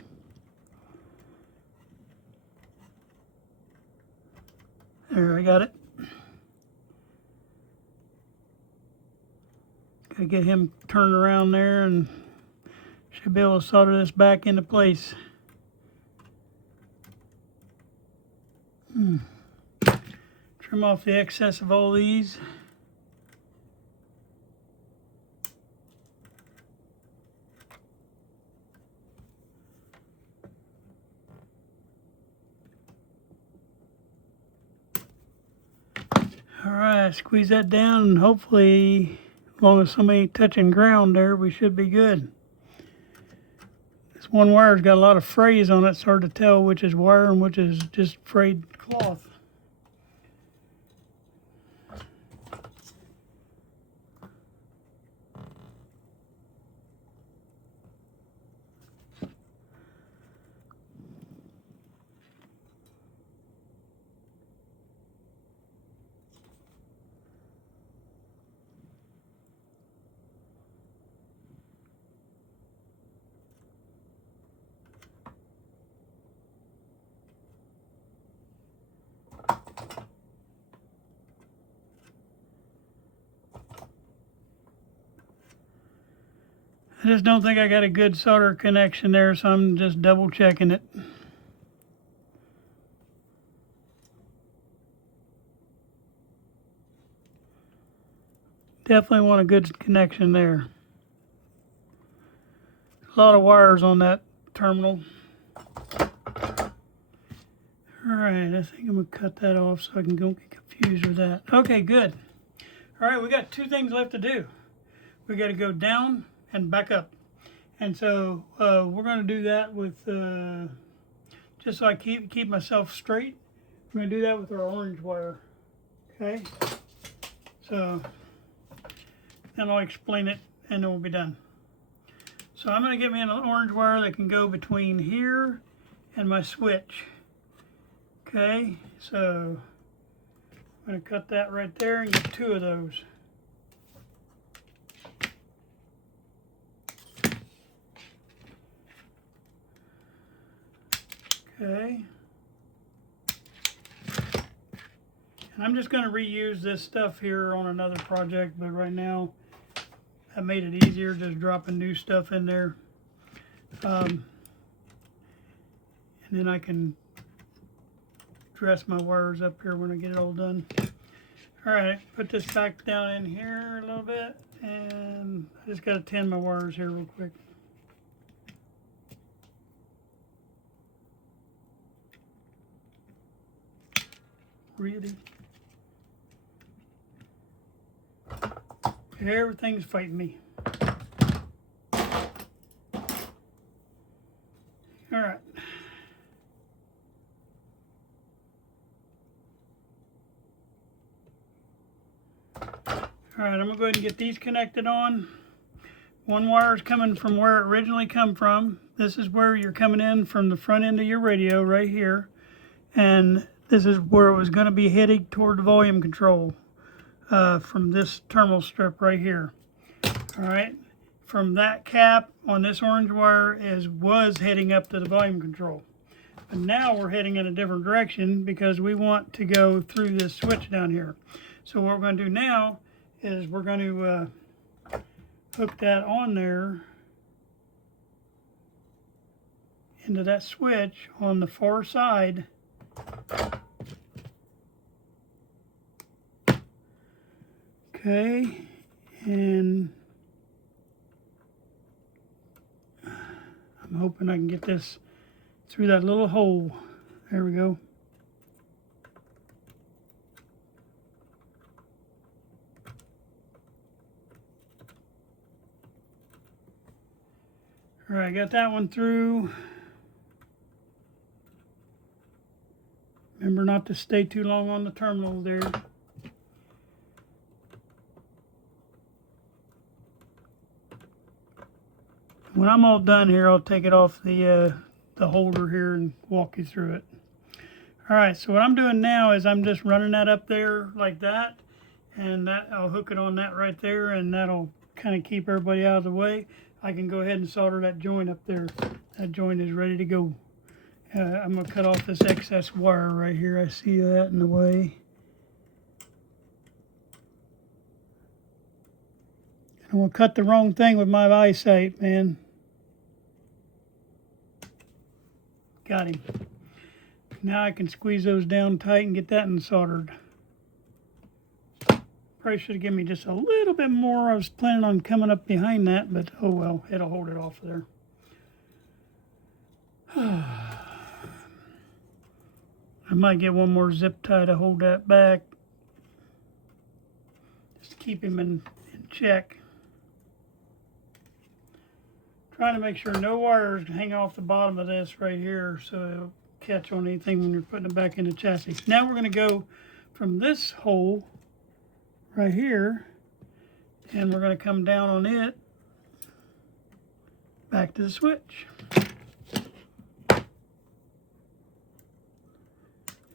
There, I got it. Gotta get him turned around there and should be able to solder this back into place. Trim off the excess of all these. All right, squeeze that down, and hopefully, as long as somebody ain't touching ground there, we should be good. This one wire's got a lot of frays on it. It's hard to tell which is wire and which is just frayed cloth. I just don't think I got a good solder connection there, so I'm just double checking it. Definitely want a good connection there. A lot of wires on that terminal. Alright, I think I'm going to cut that off so I can don't get confused with that. Okay, good. Alright, we got two things left to do. We got to go down and back up. And so we're going to do that with, just so I keep myself straight, we're going to do that with our orange wire. Okay? So then I'll explain it and then we'll be done. So I'm going to get me an orange wire that can go between here and my switch. Okay, so I'm going to cut that right there and get two of those. Okay. And I'm just going to reuse this stuff here on another project, but right now I made it easier just dropping new stuff in there. And then I can dress my wires up here when I get it all done. Alright, put this back down in here a little bit, and I just got to tend my wires here real quick. Really? Everything's fighting me. Alright. Alright, I'm going to go ahead and get these connected on. One wire is coming from where it originally come from. This is where you're coming in from the front end of your radio right here. And this is where it was going to be heading toward the volume control from this terminal strip right here. Alright, from that cap on this orange wire was heading up to the volume control. But now we're heading in a different direction because we want to go through this switch down here. So what we're going to do now is we're going to hook that on there into that switch on the far side. Okay, and I'm hoping I can get this through that little hole. There we go. All right, got that one through. Remember not to stay too long on the terminal there. When I'm all done here, I'll take it off the holder here and walk you through it. All right, so what I'm doing now is I'm just running that up there like that, and that I'll hook it on that right there, and that'll kind of keep everybody out of the way. I can go ahead and solder that joint up there. That joint is ready to go. I'm going to cut off this excess wire right here. I see that in the way. I will cut the wrong thing with my eyesight, man. Got him. Now I can squeeze those down tight and get that in soldered. Probably should have given me just a little bit more. I was planning on coming up behind that, but oh well, it'll hold it off there. I might get one more zip tie to hold that back. Just to keep him in check. Trying to make sure no wires hang off the bottom of this right here so it'll catch on anything when you're putting it back in the chassis. Now we're going to go from this hole right here, and we're going to come down on it back to the switch.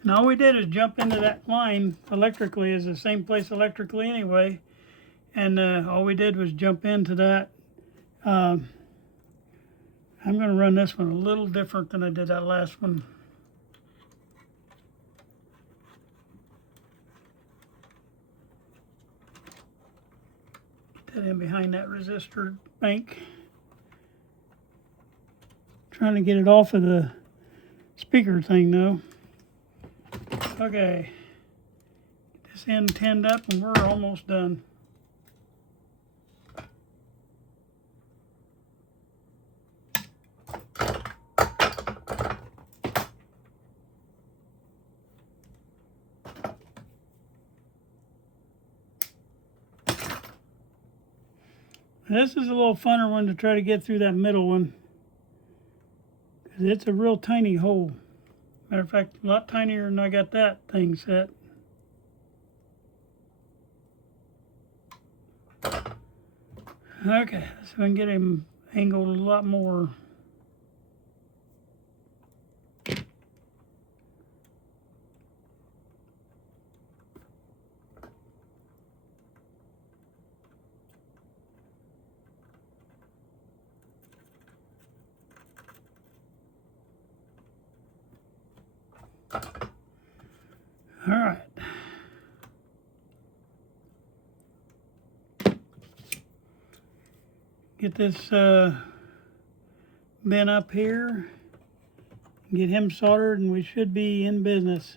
And all we did is jump into that line electrically, is the same place electrically anyway, and all we did was jump into that. I'm going to run this one a little different than I did that last one. Get that in behind that resistor bank. Trying to get it off of the speaker thing though. Okay. Get this end tinned up and we're almost done. This is a little funner one to try to get through that middle one, because it's a real tiny hole. Matter of fact, a lot tinier than I got that thing set. Okay, so I can get him angled a lot more. All right. Get this bin up here, get him soldered, and we should be in business.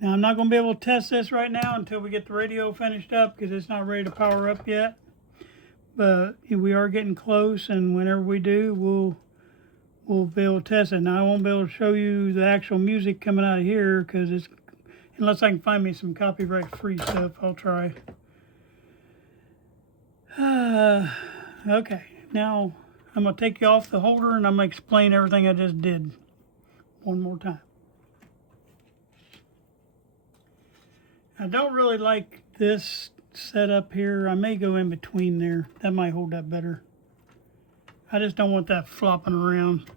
Now I'm not going to be able to test this right now until we get the radio finished up, because it's not ready to power up yet. But we are getting close, and whenever we do, we'll be able to test it. Now I won't be able to show you the actual music coming out of here, because it's, unless I can find me some copyright free stuff, I'll try. Okay, now I'm going to take you off the holder and I'm going to explain everything I just did one more time. I don't really like this setup here. I may go in between there. That might hold that better. I just don't want that flopping around.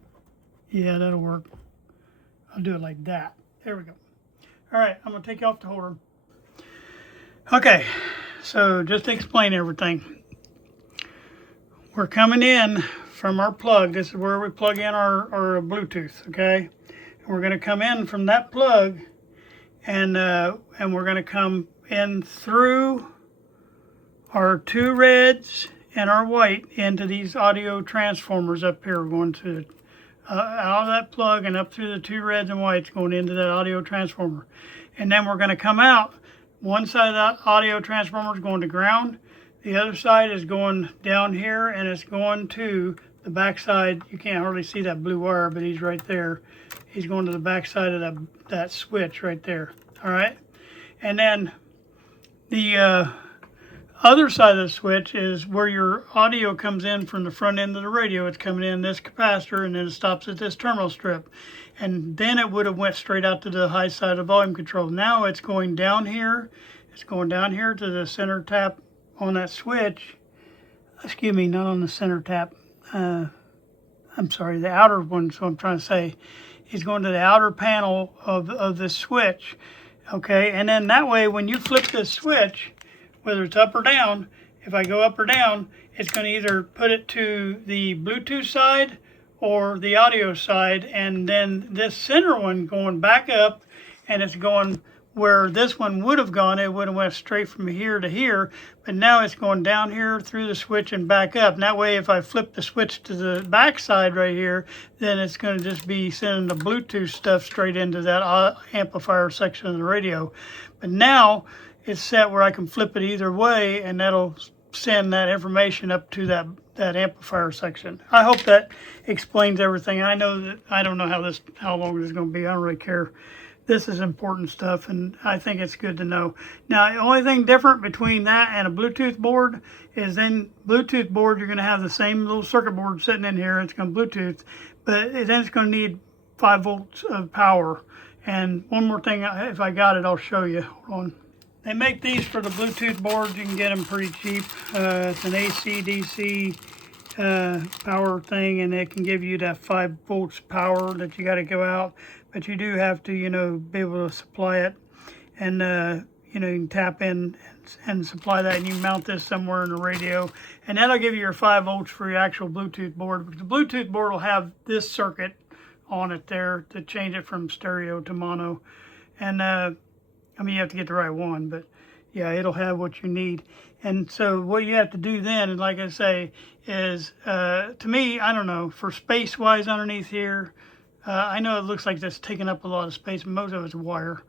Yeah, that'll work. I'll do it like that. There we go. All right, I'm going to take you off the holder. Okay, so just to explain everything. We're coming in from our plug. This is where we plug in our Bluetooth, okay? And we're going to come in from that plug, and we're going to come in through our two reds and our white into these audio transformers up here. We're going to out of that plug and up through the two reds and whites, going into that audio transformer. And then we're going to come out. One side of that audio transformer is going to ground. The other side is going down here, and it's going to the back side. You can't hardly see that blue wire, but he's right there. He's going to the back side of that switch right there. All right. And then the other side of the switch is where your audio comes in from the front end of the radio. It's coming in this capacitor, and then it stops at this terminal strip. And then it would have went straight out to the high side of volume control. Now it's going down here. It's going down here to the center tap on that switch. Excuse me, not on the center tap. I'm sorry, the outer one. So I'm trying to say, it's going to the outer panel of this switch. Okay, and then that way when you flip this switch, whether it's up or down, if I go up or down, it's going to either put it to the Bluetooth side or the audio side, and then this center one going back up, and it's going where this one would have gone. It would have went straight from here to here, but now it's going down here through the switch and back up. And that way, if I flip the switch to the back side right here, then it's going to just be sending the Bluetooth stuff straight into that amplifier section of the radio. But now it's set where I can flip it either way, and that'll send that information up to that amplifier section. I hope that explains everything. I know that I don't know how long this is going to be. I don't really care. This is important stuff, and I think it's good to know. Now, the only thing different between that and a Bluetooth board is then Bluetooth board, you're going to have the same little circuit board sitting in here. It's going to Bluetooth, but then it's going to need 5 volts of power. And one more thing, if I got it, I'll show you. Hold on. They make these for the Bluetooth boards. You can get them pretty cheap. It's an AC, DC power thing, and it can give you that 5 volts power that you got to go out. But you do have to, you know, be able to supply it. And, you know, you can tap in and supply that, and you mount this somewhere in the radio. And that'll give you your 5 volts for your actual Bluetooth board. Because the Bluetooth board will have this circuit on it there to change it from stereo to mono. And, I mean, you have to get the right one, but yeah, it'll have what you need. And so what you have to do then, and like I say, is, to me, I don't know, for space-wise underneath here, I know it looks like that's taking up a lot of space, most of it's wire.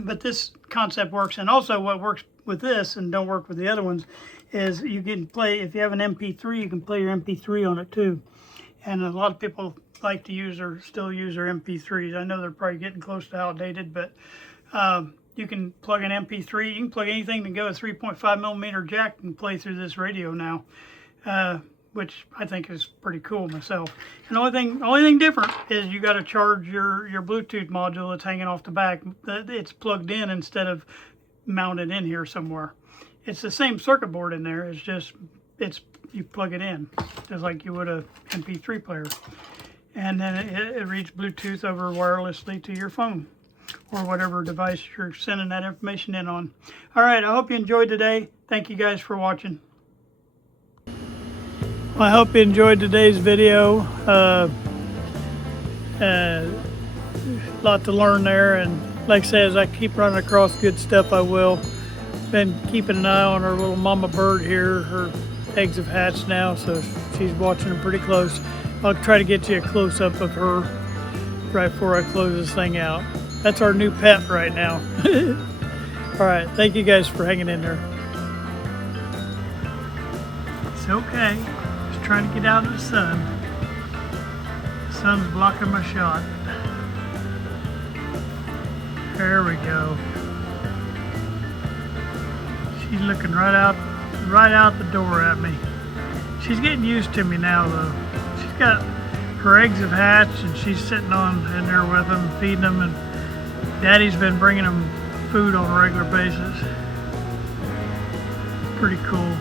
But this concept works. And also what works with this and don't work with the other ones is you can play, if you have an MP3, you can play your MP3 on it too. And a lot of people like to use or still use their MP3s. I know they're probably getting close to outdated, but you can plug an MP3. You can plug anything to go a 3.5 millimeter jack and play through this radio now, which I think is pretty cool myself. And the only thing different is you got to charge your Bluetooth module that's hanging off the back. It's plugged in instead of mounted in here somewhere. It's the same circuit board in there. It's just you plug it in just like you would a MP3 player. And then it reads Bluetooth over wirelessly to your phone or whatever device you're sending that information in on. All right, I hope you enjoyed today. Thank you guys for watching. Well, I hope you enjoyed today's video. A lot to learn there, and like I say, as I keep running across good stuff, I will. Been keeping an eye on our little mama bird here. Her eggs have hatched now, so she's watching them pretty close. I'll try to get you a close-up of her right before I close this thing out. That's our new pet right now. All right, thank you guys for hanging in there. It's okay. Just trying to get out of the sun. The sun's blocking my shot. There we go. She's looking right out the door at me. She's getting used to me now, though. She's got her eggs have hatched, and she's sitting in there with them, feeding them, and Daddy's been bringing them food on a regular basis. Pretty cool.